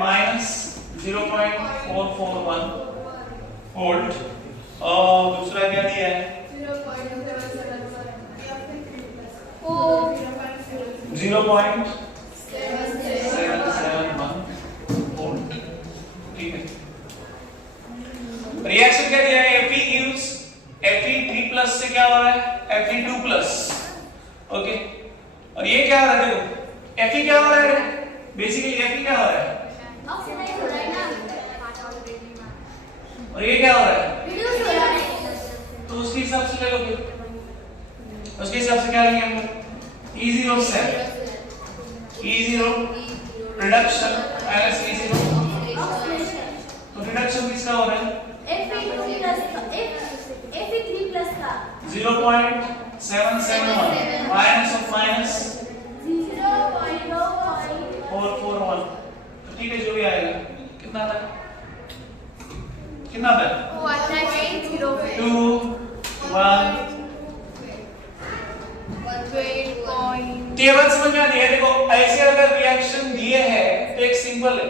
-0.441 volt. और दूसरा क्या दिया है? 0.771 वोल्ट। ठीक है, रिएक्शन क्या दिया है? Fe gives Fe3+ से क्या हो रहा है? Fe2+। ओके, और ये क्या हो रहा है? देखो Fe क्या हो रहा है? बेसिकली Fe क्या हो रहा है? ऑक्सीडाइज हो रहा है ना, और ये क्या हो रहा है? रिड्यूस हो रहा है। तो उसके हिसाब से ले लो फिर, उसके हिसाब से क्या लेंगे हम लोग? E0 से E0 reduction minus E0 oxidation. तो रिडक्शन किसका हो रहा है? Fe3+ का 0.771 माइनस ऑफ माइनस 441। तो ठीक है, जो भी आएगा कितना था? कितना था? वो आता है 0 2 1। तो ये बात समझ में आती है। देखो ऐसे अगर रिएक्शन दिए हैं तो एक सिंपल है,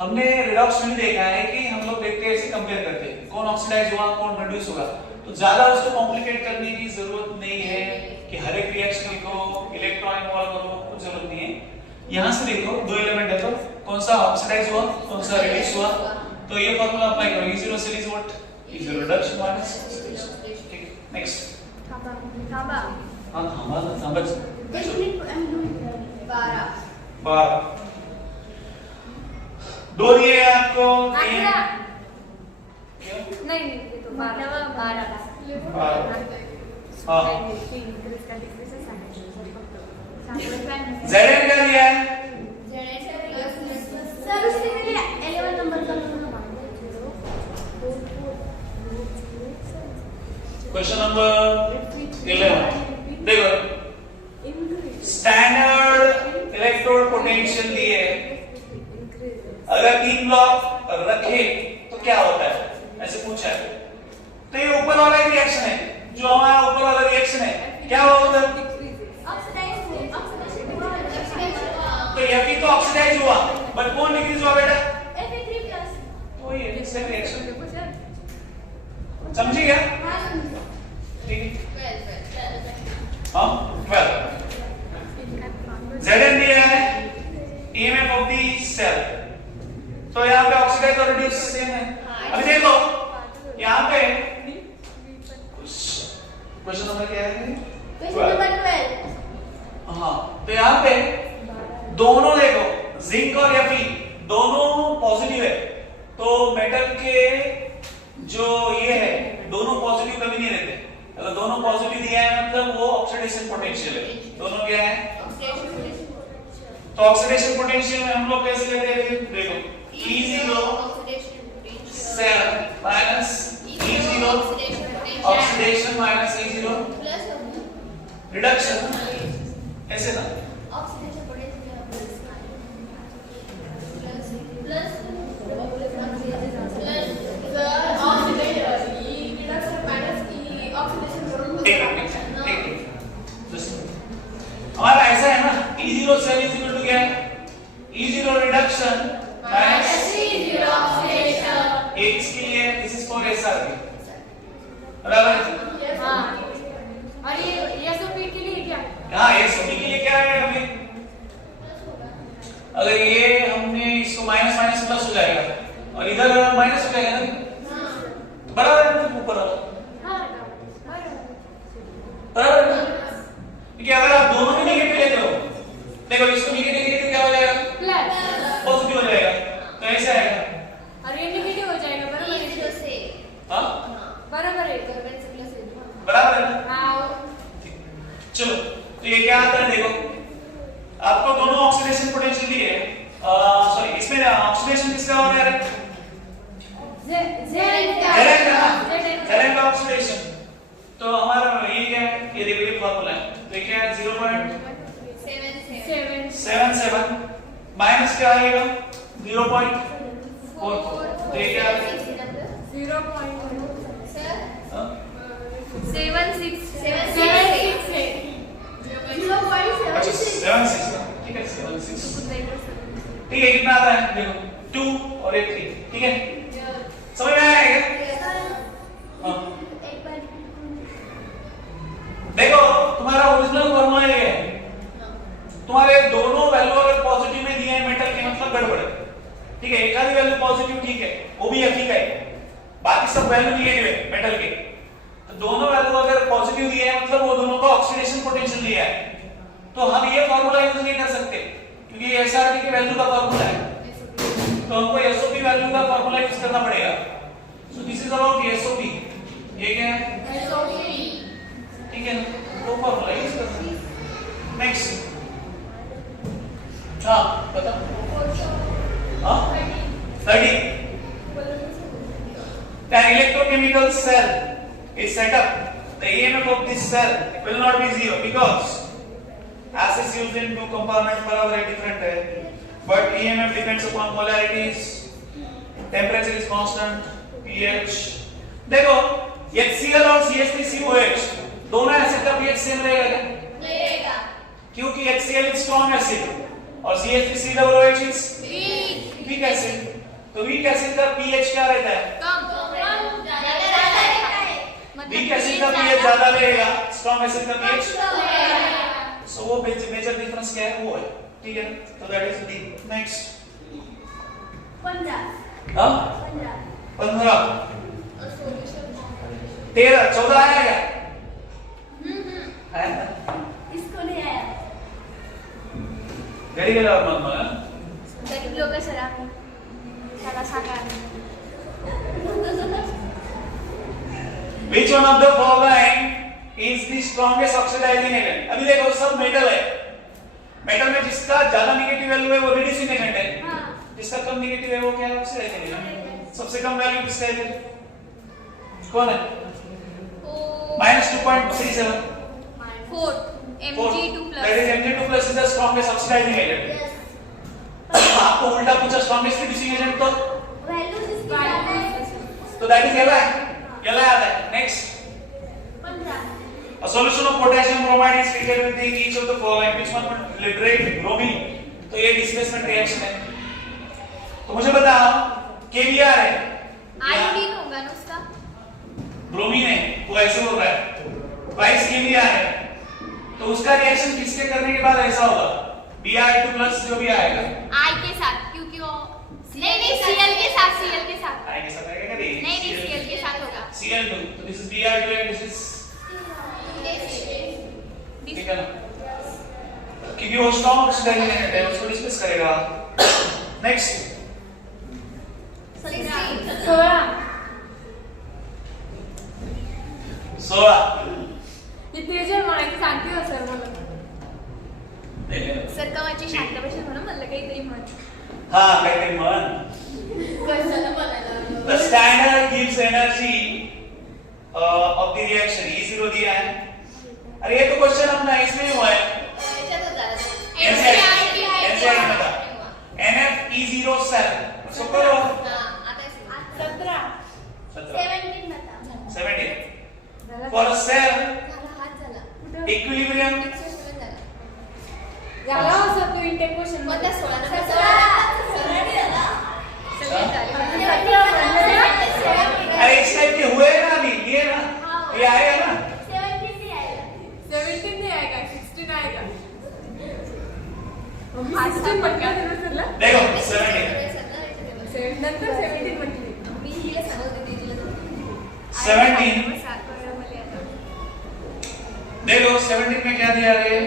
हमने रिडॉक्स में देखा है कि हम लोग देखते हैं, ऐसे कंपेयर करते हैं कौन ऑक्सीडाइज हुआ कौन रिड्यूस होगा। तो ज्यादा उसको कॉम्प्लिकेट करने की जरूरत नहीं है कि हर एक रिएक्शन लिखो, इलेक्ट्रॉन इन्वॉल्व करो, कुछ जरूरत नहीं है। यहां से देखो दो एलिमेंट है, तो कौन सा ऑक्सीडाइज हुआ कौन सा रिड्यूस हुआ, तो ये फार्मूला अप्लाई करो। E0 से is what? E0 reduction minus oxidation. ठीक है, नेक्स्ट। थांबा हां थांबा 1 मिनट आई एम डूइंग 12 दो दिए हैं आपको, दिए हैं। नहीं ये तो 12 हाँ Zn क्या दिया है? सर उससे पहले 11 नंबर का क्वेश्चन नंबर 11 देखो, स्टैंडर्ड इलेक्ट्रोड पोटेंशियल दिए, अगर 3 ब्लॉक रखे तो क्या होता है, ऐसे पूछा है। तो ये ऊपर वाला रिएक्शन है, जो हमारा ऊपर वाला रिएक्शन है, क्या होगा उधर? Fe तो ऑक्सीडाइज हुआ, बट कौन डिक्रीज हुआ बेटा? Fe3+। वही है, सेम रिएक्शन। समझी क्या? हाँ समझे। ठीक है। हाँ 12 Zn दिया है EMF ऑफ दी सेल, तो यहाँ पे ऑक्सीडाइज और रिड्यूस सेम है। अभी देखो यहाँ पे क्वेश्चन नंबर क्या है? Question number 12। हाँ, तो यहाँ पे दोनों देखो जिंक और Fe दोनों पॉजिटिव है, तो मेटल के जो ये है दोनों पॉजिटिव कभी नहीं रहते। अगर दोनों पॉजिटिव दिया है मतलब वो ऑक्सीडेशन पोटेंशियल है। दोनों क्या है? तो ऑक्सीडेशन पोटेंशियल में हम लोग कैसे लेते हैं? देखो E0 cell minus E0 oxidation minus E0 reduction, ऐसे ना? हमारा ऐसा है ना, E0 cell is equal to क्या है? E0 reduction minus E0 oxidation. ये किसके लिए है? दिस इज फॉर SR बराबर? हाँ, और ये SOP के लिए क्या? हाँ, SOP के लिए क्या है? अभी अगर ये हमने इसको माइनस माइनस प्लस हो जाएगा और इधर माइनस हो जाएगा ना, तो बराबर है ऊपर वाला, हाँ, बराबर है। क्योंकि अगर आप दोनों में नेगेटिव लेते हो, देखो इसको नेगेटिव नेगेटिव क्या हो जाएगा? प्लस, पॉजिटिव हो जाएगा, तो ऐसे आएगा। और ये नेगेटिव हो जाएगा, बराबर है? हाँ बराबर है, बराबर है ना? हाँ। चलो, तो ये क्या आता है? देखो आपको दोनों ऑक्सीडेशन पोटेंशियल दिए हैं, सॉरी इसमें ऑक्सीडेशन किसका हो रहा है? Zn का ऑक्सीडेशन। तो हमारा ये क्या है? ये देखो ये फार्मूला है, तो ये क्या है? 0.77 माइनस क्या आएगा? 0.4, तो ये क्या है? 0.76 अच्छा 76, ठीक है 76, ठीक है। कितना आता है? देखो 2 और एक 3, ठीक है? समझ में आया क्या? हाँ देखो तुम्हारा ओरिजिनल फॉर्मूला ये है, तुम्हारे दोनों वैल्यू अगर पॉजिटिव में दिए हैं मेटल के मतलब गड़बड़ है, ठीक है? एक आधी वैल्यू पॉजिटिव ठीक है, वो भी Fe का है, बाकी सब वैल्यू नेगेटिव है मेटल के। तो दोनों वैल्यू अगर पॉजिटिव दिए हैं मतलब वो दोनों का ऑक्सीडेशन पोटेंशियल दिया है, तो हम ये फार्मूला यूज नहीं कर सकते क्योंकि ये SRT के वैल्यू का फार्मूला है, तो हमको SOP वैल्यू का फार्मूला यूज करना पड़ेगा। So this is about SOP। ये क्या है? ठीक है ना, वो फार्मूला यूज करना। नेक्स्ट, हाँ बताओ। हाँ 30 An electrochemical cell is set up. The EMF of this cell will not be zero because acids used in two compartment बराबर है, different है, but EMF depends upon polarities, temperature is constant, pH। देखो HCl और CH3COH दोनों एसिड का pH सेम रहेगा क्या? क्योंकि HCl is strong acid और CH3COH is weak acid, तो weak acid का pH क्या रहता है? वीक एसिड का pH ज्यादा रहेगा, स्ट्रॉन्ग एसिड का pH, सो वो मेजर डिफरेंस क्या है? वो है, ठीक है? तो दैट इज डी। नेक्स्ट 15 हां 15 13 14 आया क्या? आया ना? इसको नहीं आया। घरी गेल्यावर मग मला गरीब लोक सरा त्याला सांगा Which one of the following is the strongest oxidizing agent? अभी देखो सब मेटल है, मेटल में जिसका ज्यादा नेगेटिव वैल्यू है वो रिड्यूसिंग एजेंट है, जिसका कम नेगेटिव है वो क्या है? Oxidising agent. सबसे कम वैल्यू किसका है? कौन है? -2.37 4 Mg2+। That is Mg2+ is the strongest oxidizing agent। आपको उल्टा पूछा strongest reducing agent तो वैल्यू जिसकी ज्यादा है तो that is Li। Li आता है। Next 15 a solution of potassium bromide is treated with each of the following, which one would liberate bromine? तो तो ये डिस्प्लेसमेंट रिएक्शन है। तो मुझे बताओ KBr है, आयोडीन होगा ना उसका। ब्रोमीन है, वो ऐसे हो रहा है, प्राइस KBr है, तो उसका रिएक्शन किसके करने के बाद ऐसा होगा, Br2+ जो भी आएगा आई के साथ, क्योंकि वो नहीं Cl के साथ, Cl के साथ आएगा, सब आएगा कभी नहीं Cl के साथ होगा। Cl2, तो this is Br2 and this is, ठीक है ना, क्योंकि वो स्ट्रॉन्ग ऑक्सीडाइजिंग एजेंट है, उसको डिस्प्लेस करेगा। नेक्स्ट 16 इथे जे म्हणायची सांगते हो सर मला. सरकावाची शांताबाई म्हणून म्हणलं काहीतरी म्हण. हाँ काहीतरी म्हण. The standard gives energy of the reaction E0 दिया है. अरे ये तो क्वेश्चन अपना इसमें हुआ है. NCERT में था. NF E0 cell. उसको करो. 17. For a cell, equilibrium. झाला हो सर तू इंटेक क्वेश्चन मध्ये. अरे इस टाइप के हुए ना अभी ये ना, ये आएगा ना. 17 नहीं आएगा 16 आएगा. 16 पक्का है ना सरला. देखो 17. नंतर 17 म्हटली. 17. देखो 17 में क्या दिया है,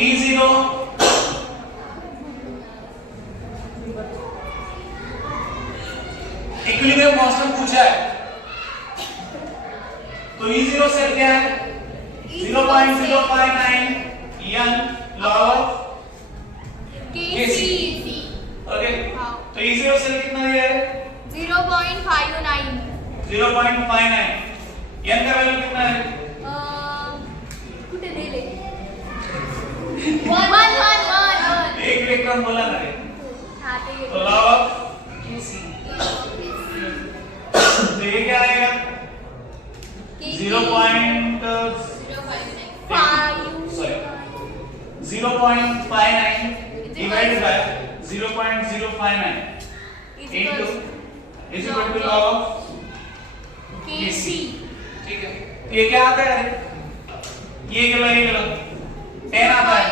E0 इक्विलिब्रियम कांस्टेंट पूछा है, तो E0 सेल क्या है 0.059 n log Kc ओके, तो E0 सेल कितना दिया है 0.59 0.59, n का वैल्यू कितना है कुठे दिले 1 एक इलेक्ट्रॉन बोला ना रे, हां ते तो log Kc, तो ये क्या आएगा 0.59 divided by 0.059 into is equal to log of Kc. ठीक है, तो ये क्या आता है, ये गलत 10 आता है,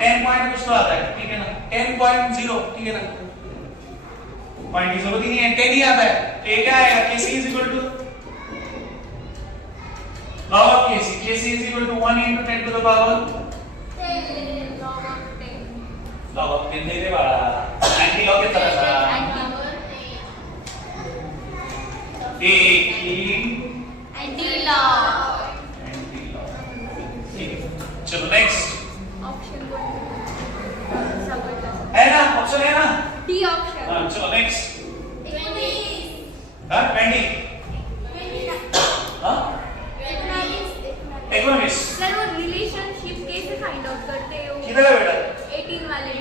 10 पॉइंट कुछ तो आता है, ठीक है ना, 10.0, ठीक है ना, पॉइंट की जरूरत ही नहीं है, 10 ही आता है, तो ये क्या आएगा Kc is equal to log of Kc, Kc is equal to 1 into 10 to the power log of 10 दे दे बाळा, एंटी लॉग के तरह सा एंटी लॉग. ठीक है, चलो नेक्स्ट ऑप्शन है ना, ऑप्शन है ना, डी ऑप्शन. हाँ चलो नेक्स्ट. हाँ 20 हाँ 19 सर वो रिलेशनशिप कैसे फाइंड आउट करते हो किधर है बेटा 18 वाले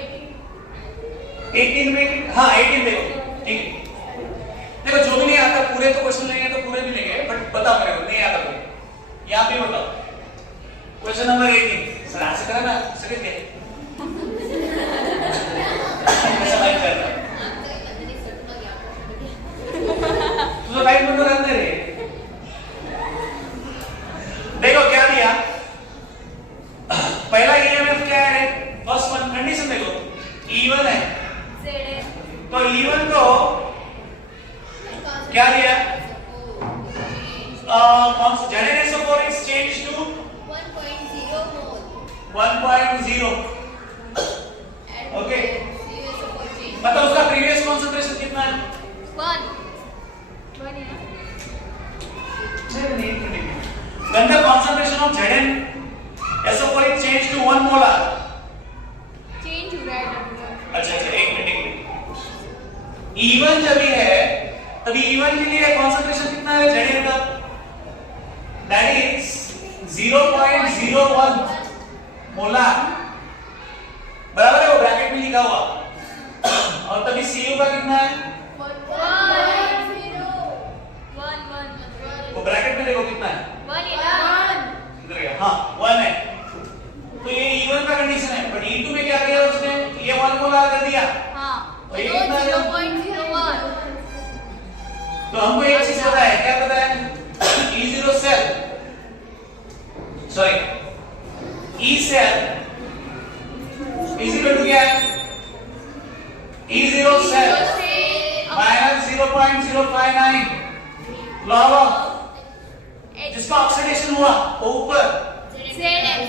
18 में, हाँ 18 देखो, ठीक है, देखो जो भी नहीं आता पूरे तो क्वेश्चन लेंगे तो पूरे भी लेंगे, बट बताओ मेरे को नहीं आता तो यहाँ पे बताओ. क्वेश्चन नंबर 18 सर ऐसे करा ना सके क्या ऐसा लाइक करना तुझा लाइट बंद रहने रे. देखो क्या दिया, पहला ईएमएफ क्या है, फर्स्ट वन कंडीशन देखो E1 है, तो E1 को क्या दिया, ZnSO4 is changed to 1.0, okay, मतलब उसका प्रीवियस कॉन्सेंट्रेशन कितना है 1 when the concentration of ZnSO4 is changed to 1 molar, change हो रहा है. अच्छा एक मिनट, E1 जब भी है तभी E1 के लिए कॉन्सेंट्रेशन कितना है Zn का, दैट इज 0.01 मोलार, बराबर है, वो ब्रैकेट में लिखा हुआ, और तभी Cu का कितना है 1 वो ब्रैकेट में देखो कितना है, 1 इधर गया, हाँ 1 है, तो ये E1 का कंडीशन है, बट E2 में क्या क्या किया उसने, ये 1 को ला कर दिया, हाँ और ये तो कितना है? 0.01 तो हमको एक चीज पता है, क्या पता है, E0 cell, sorry E cell is equal to क्या है, E0 cell minus 0.059 log of जिसका ऑक्सीडेशन हुआ वो ऊपर ZX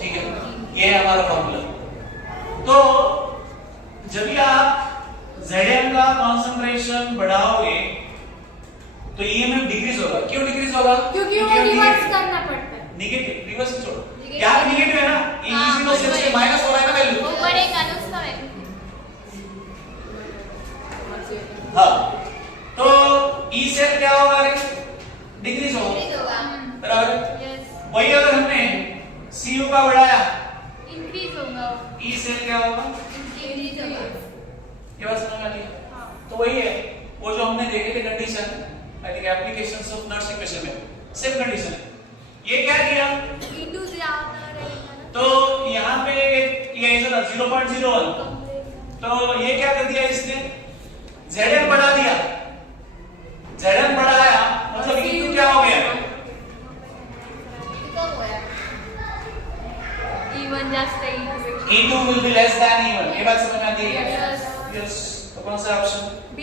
ठीक है, ये है हमारा फॉर्मूला। तो जब भी आप Zn का कॉन्सेंट्रेशन बढ़ाओगे तो EMF डिक्रीज होगा। क्यों डिक्रीज होगा? क्योंकि वो रिवर्स करना पड़ता है। नेगेटिव, रिवर्स छोड़ो, क्या नेगेटिव है ना, E0 से माइनस हो रहा है ना वैल्यू, वो बढ़ेगा ना उसका वैल्यू। हाँ तो E सेल क्या होगा रे, डिक्रीज होगा, बराबर। यस वही अगर हमने CU का बढ़ाया, इंक्रीज होगा, E सेल क्या होगा, इंक्रीज होगा। ये बात समझ में आती है? तो वही है वो जो हमने देखे थे condition, I think applications of Nernst equation में सेम कंडीशन है। ये क्या किया, E2 ज्यादा रहेगा ना, तो यहाँ पे ये इधर 0.01, तो ये क्या कर दिया इसने, Zn बढ़ा दिया, Zn बढ़ाया मतलब E2 क्या हो गया, E1 जास्त है E2 will be less than E1, ये बात समझ में आती है? Yes. यस, तो कौन सा option, B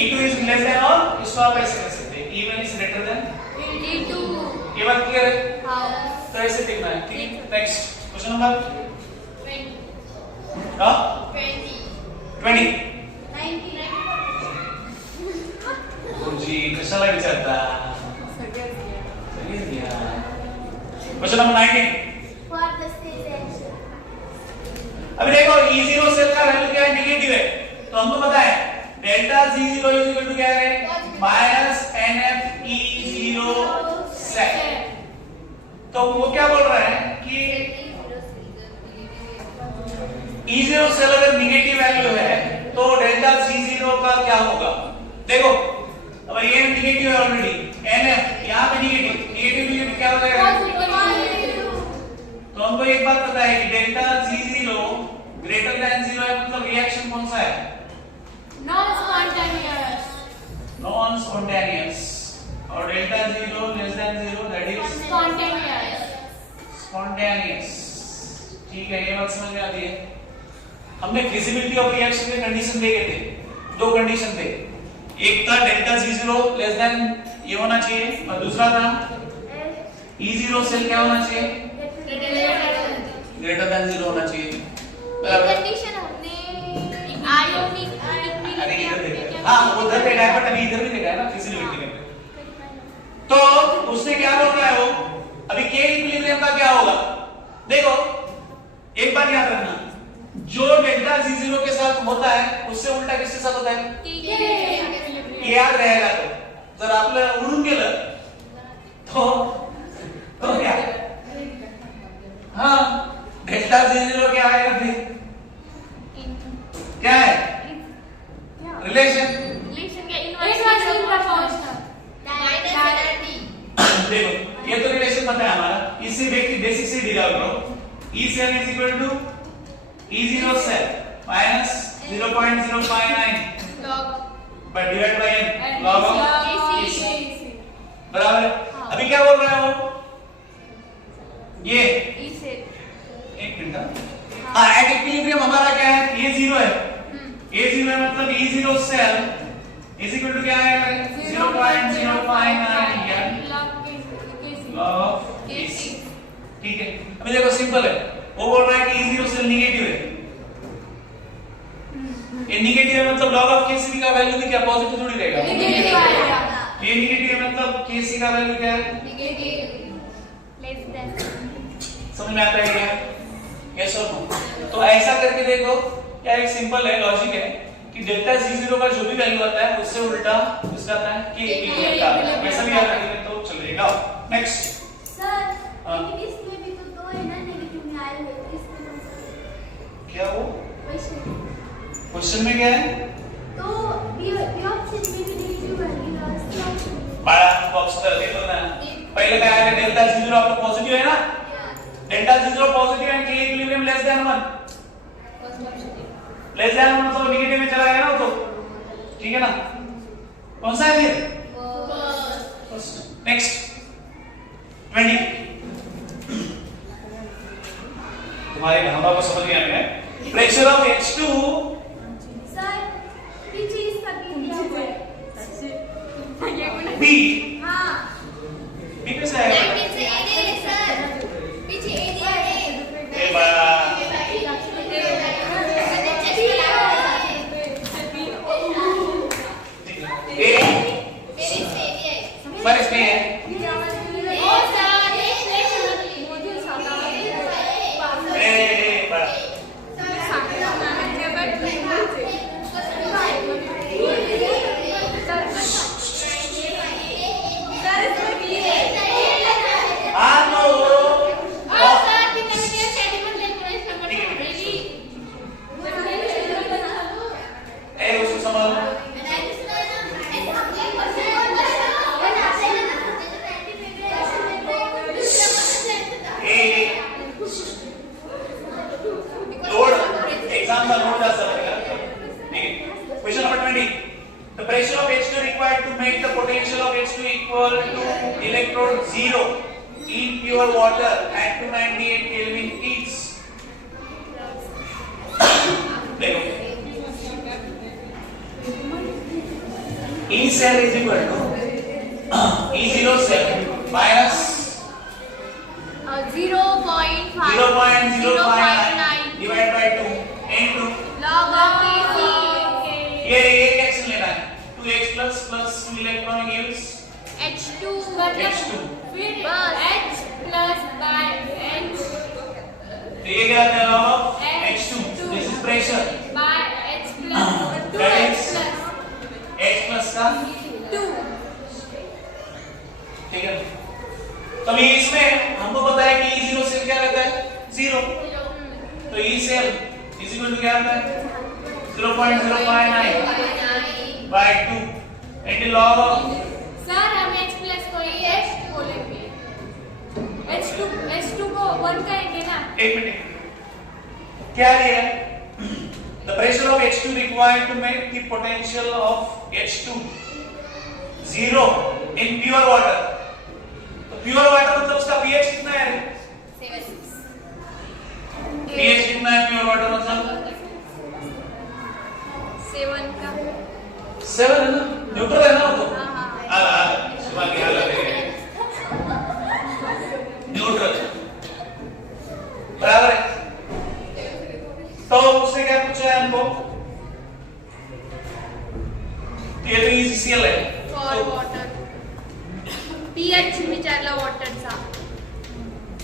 E2 is less than, और इसको आप ऐसे कर सकते हैं E1 is greater than, E2 ये बात क्लियर है? हाँ तो ऐसे लिखना है, ठीक है। नेक्स्ट क्वेश्चन नंबर 20 जी कशाला विचारता, सगळेच घ्या। Question number 19, For the stage action. अभी देखो E0 सेल का वैल्यू क्या है, नेगेटिव है, तो हमको पता है delta Z0 is equal to क्या है, माइनस NF E0 सेल। तो वो क्या बोल रहा है कि E0 सेल अगर नेगेटिव वैल्यू है तो डेल्टा Z0 का क्या होगा, देखो अब ये नेगेटिव है ऑलरेडी, NF यहाँ पे नेगेटिव क्या हो जाएगा, तो हमको एक बात पता है कि डेल्टा Z0 ग्रेटर देन 0 है, मतलब रिएक्शन कौन सा है, नॉन स्पॉन्टेनियस। नॉन स्पॉन्टेनियस, और delta Z0 less than 0 that is spontaneous. Spontaneous. ठीक है, ये बात समझ में आती है। हमने फिजिबिलिटी ऑफ रिएक्शन के कंडीशन देखे थे, दो कंडीशन थे, एक था डेल्टा Z0 लेस देन ये होना चाहिए, और दूसरा था E0 सेल क्या होना चाहिए, ग्रेटर देन 0 होना चाहिए। ये कंडीशन हमने आयोनिक अरे इधर देखा, हाँ वो उधर देखा है, बट अभी इधर भी देखा है ना फिजिबिलिटी में। तो उसने क्या बोल रहा है वो, अभी के इक्विलिब्रियम का क्या होगा, देखो एक बात याद रखना, जो डेल्टा Z0 के साथ होता है उससे उल्टा किसके साथ होता है, ये याद रहेगा। तो जर आपलं उडून गेलं तो क्या, हाँ डेल्टा Z0 क्या आएगा फिर, क्या है रिलेशन, रिलेशन के इनवर्सली प्रोपोर्शनल। देखो ये तो रिलेशन पता है हमारा, इससे बेसिक से डिराइव करो, E cell is equal to E0 cell minus 0.059 log but divide by n log of KC बराबर। अभी क्या बोल रहा है वो, ये E से एक मिनट, हाँ एट इक्विलिब्रियम हमारा क्या है, ये 0 है, ये 0 है मतलब E0 cell is equal to क्या है, 0.059 log ऑफ KC। ठीक है, अभी देखो सिंपल है, वो बोल रहा है कि E0 सेल नेगेटिव है, ये नेगेटिव है मतलब log ऑफ KC का वैल्यू भी क्या पॉजिटिव थोड़ी रहेगा, नेगेटिव आएगा। ये नेगेटिव है मतलब KC का वैल्यू क्या है, लेस देन। समझ में आता है क्या, यस और नो। तो ऐसा करके देखो, क्या एक सिंपल है, लॉजिक है कि डेल्टा Z0 का जो भी वैल्यू आता है उससे उल्टा उसका आता है कि इक्विलिब्रियम का आता है, ऐसा भी याद रखेंगे तो चलेगा। नेक्स्ट सर, लेकिन इसमें भी तो दो है ना नेगेटिव में आए हुए, तो इसमें कौन सा क्या वो क्वेश्चन, क्वेश्चन में क्या है, तो बी ऑप्शन में भी नेगेटिव वैल्यू है, सी ऑप्शन में बाळा बॉक्स तर देतो ना, पहिले पहले क्या है, डेल्टा G0 आपका पॉजिटिव है ना, delta G0 positive and K equilibrium less than 1, less than 1 तो नेगेटिव में चला गया ना, तो ठीक है ना, कौन सा है फिर? नेक्स्ट 20, तुम्हारे घामा को समझ गया मैं। प्रेशर ऑफ H2 सर पीछे इसका B दिया हुआ है। B, हाँ B कैसे आएगा? पीछे A है सर, पीछे A दिया है। ए बड़ा ए पर इसमें है ए बड़ा Question number 20. The pressure of H2 required to make the potential of H2 equal to electrode 0 in pure water at 298 Kelvin is. देखो. E cell is equal to E0 cell minus 0.5 divided by 2 into log of KC. ये एक एक्शन लेना है 2x plus 2 electron gives H2 H2 फिर H plus by H तो ये क्या है log of H2 this is pressure by H plus 2 That H is plus H plus का 2 ठीक है तो ये इसमें हमको पता है कि E0 सेल क्या रहता है 0 तो E cell is equal to क्या रहता है 0.059 by 2 and log of sir हम H plus को H बोलेंगे H2 को 1 करेंगे ना एक मिनट क्या दिया है the pressure of H2 required to make the potential of H2 0 in pure water तो pure water मतलब उसका pH कितना है pH कितना है pure water मतलब 7 का 7 है ना न्यूट्रल है ना वो तो हाँ। सुबह की हालत है न्यूट्रल बराबर है तो उसने क्या पूछा है हमको ये तो ECL है फॉर वाटर pH विचारला वॉटरचा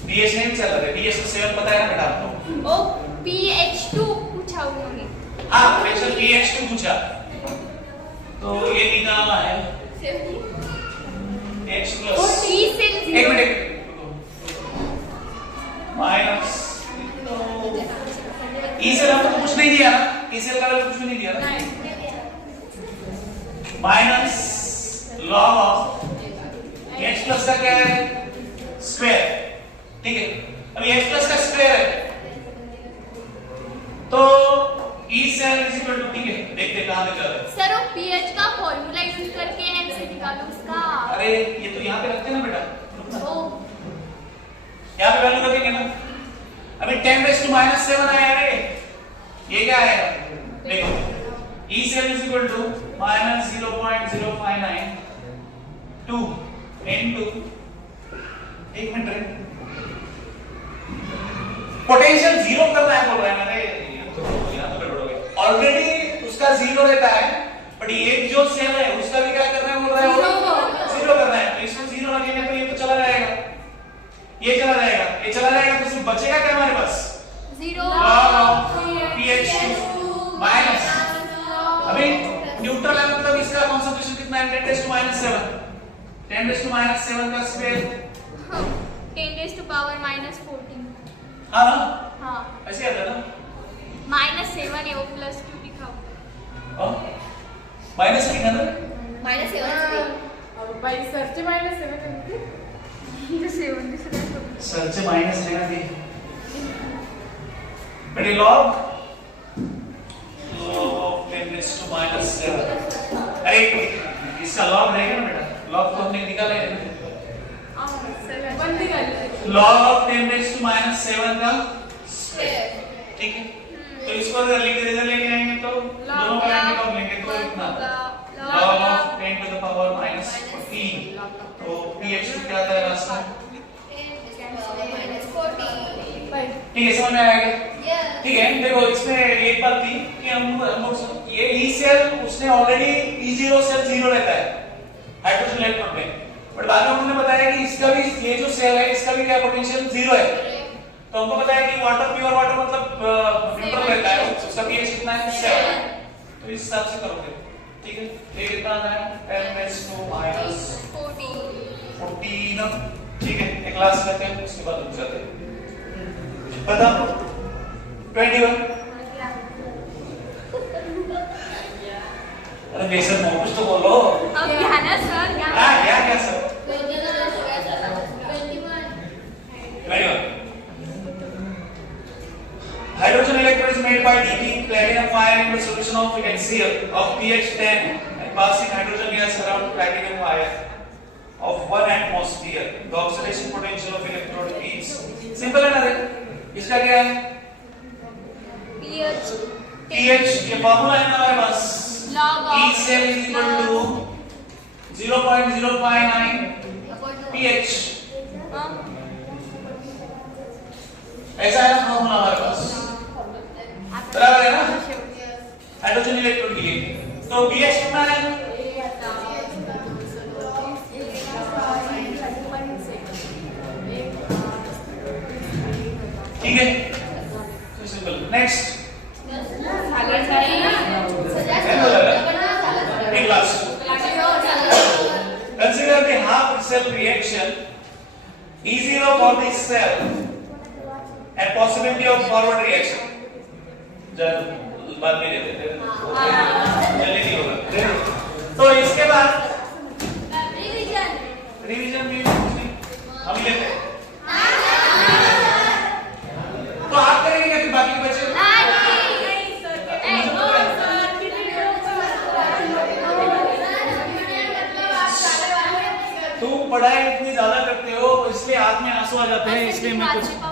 pH नहीं चल रहा है pH तो 7 पता है ना बेटा आपको ओ pH2 पूछा उन्होंने हाँ प्रेशर pH2 पूछा तो ये निकालना है H plus E सेल एक 0 मिनट माइनस E से हमको कुछ नहीं दिया ना E से का कुछ भी नहीं दिया ना minus log of H plus का क्या है स्क्वायर ठीक है अब H plus का स्क्वायर है तो E cell is equal to ठीक है देखते कहां तक जा रहा है सर वो pH का फॉर्मूला यूज करके n से निकालो उसका अरे ये तो यहाँ पे रखते हैं ना बेटा ओ यहाँ पे वैल्यू रखेंगे ना अभी 10⁻⁻7 आया रे ये क्या आएगा देखो E cell is equal to -0.059 2 into एक मिनट रे पोटेंशियल जीरो करना है बोल रहा है अरे यहाँ तो गड़बड़ हो गई ऑलरेडी उसका जीरो रहता है बट ये जो सेल है उसका भी क्या करना है बोल रहा है जीरो करना है तो इसमें जीरो लगेगा तो ये तो चला जाएगा ये चला जाएगा तो सिर्फ बचेगा क्या हमारे पास 0 log of pH2 माइनस अभी न्यूट्रल है मतलब इसका कंसंट्रेशन कितना है 10⁻⁷ 10⁻⁷ का स्क्वायर 10⁻⁻14 हाँ ना हाँ ऐसे आता है ना -7 है वो +2 दिखाओ हाँ माइनस लिखा था -7 भाई सर से -7 करते सर से माइनस लेना थी बेटे log of 10 raised to minus 7 अरे इसका log रहेगा ना बेटा log तो हमने निकाला है log of 10 raised to minus 7 का स्क्वायर ठीक है तो इसको अगर लिख के इधर लेके आएंगे तो दोनों का लॉग लेंगे तो इतना log of 10 to the power minus 14 तो px तो क्या आता है लास्ट में ठीक है समझ में आएगा ठीक है देखो इसमें एक बात थी कि हम ये ई सेल उसने ऑलरेडी E0 सेल 0 रहता है हाइड्रोजन इलेक्ट्रॉन में बट बाद में उन्होंने बताया कि इसका भी ये जो सेल है इसका भी क्या पोटेंशियल 0 है तो हमको पता है कि वाटर प्योर वाटर मतलब न्यूट्रल रहता है उसका pH कितना है 7 तो इस हिसाब से करोगे ठीक है ये कितना आता है 10 raised to minus 14 ठीक है एक क्लास लेते हैं उसके बाद रुक जाते हैं बता 21 अरे बेसर में कुछ तो बोलो अब क्या ना सर हां क्या sir 21 hydrogen electrode is made by dipping platinum wire in the solution of HCl of pH 10 and passing hydrogen gas around platinum wire of 1 atmosphere. The oxidation potential of electrode is simple है ना रे इसका क्या है pH ये फॉर्मूला है हमारे पास log E of cell is equal to 0.059 pH ऐसा है ना फॉर्मूला हमारे पास बराबर है ना हाइड्रोजन इलेक्ट्रॉन के लिए तो pH कितना है ठीक है तो सिंपल नेक्स्ट एक last consider the half cell reaction E0 for this cell and possibility of forward reaction जब बाद में देते जल्दी नहीं होगा तो इसके बाद रिवीजन भी हम लेते हैं तो आप करेंगे क्या फिर बाकी के बच्चे तुम पढ़ाई इतनी ज्यादा करते हो इसलिए आंख में आंसू आ जाते हैं इसलिए मैं कुछ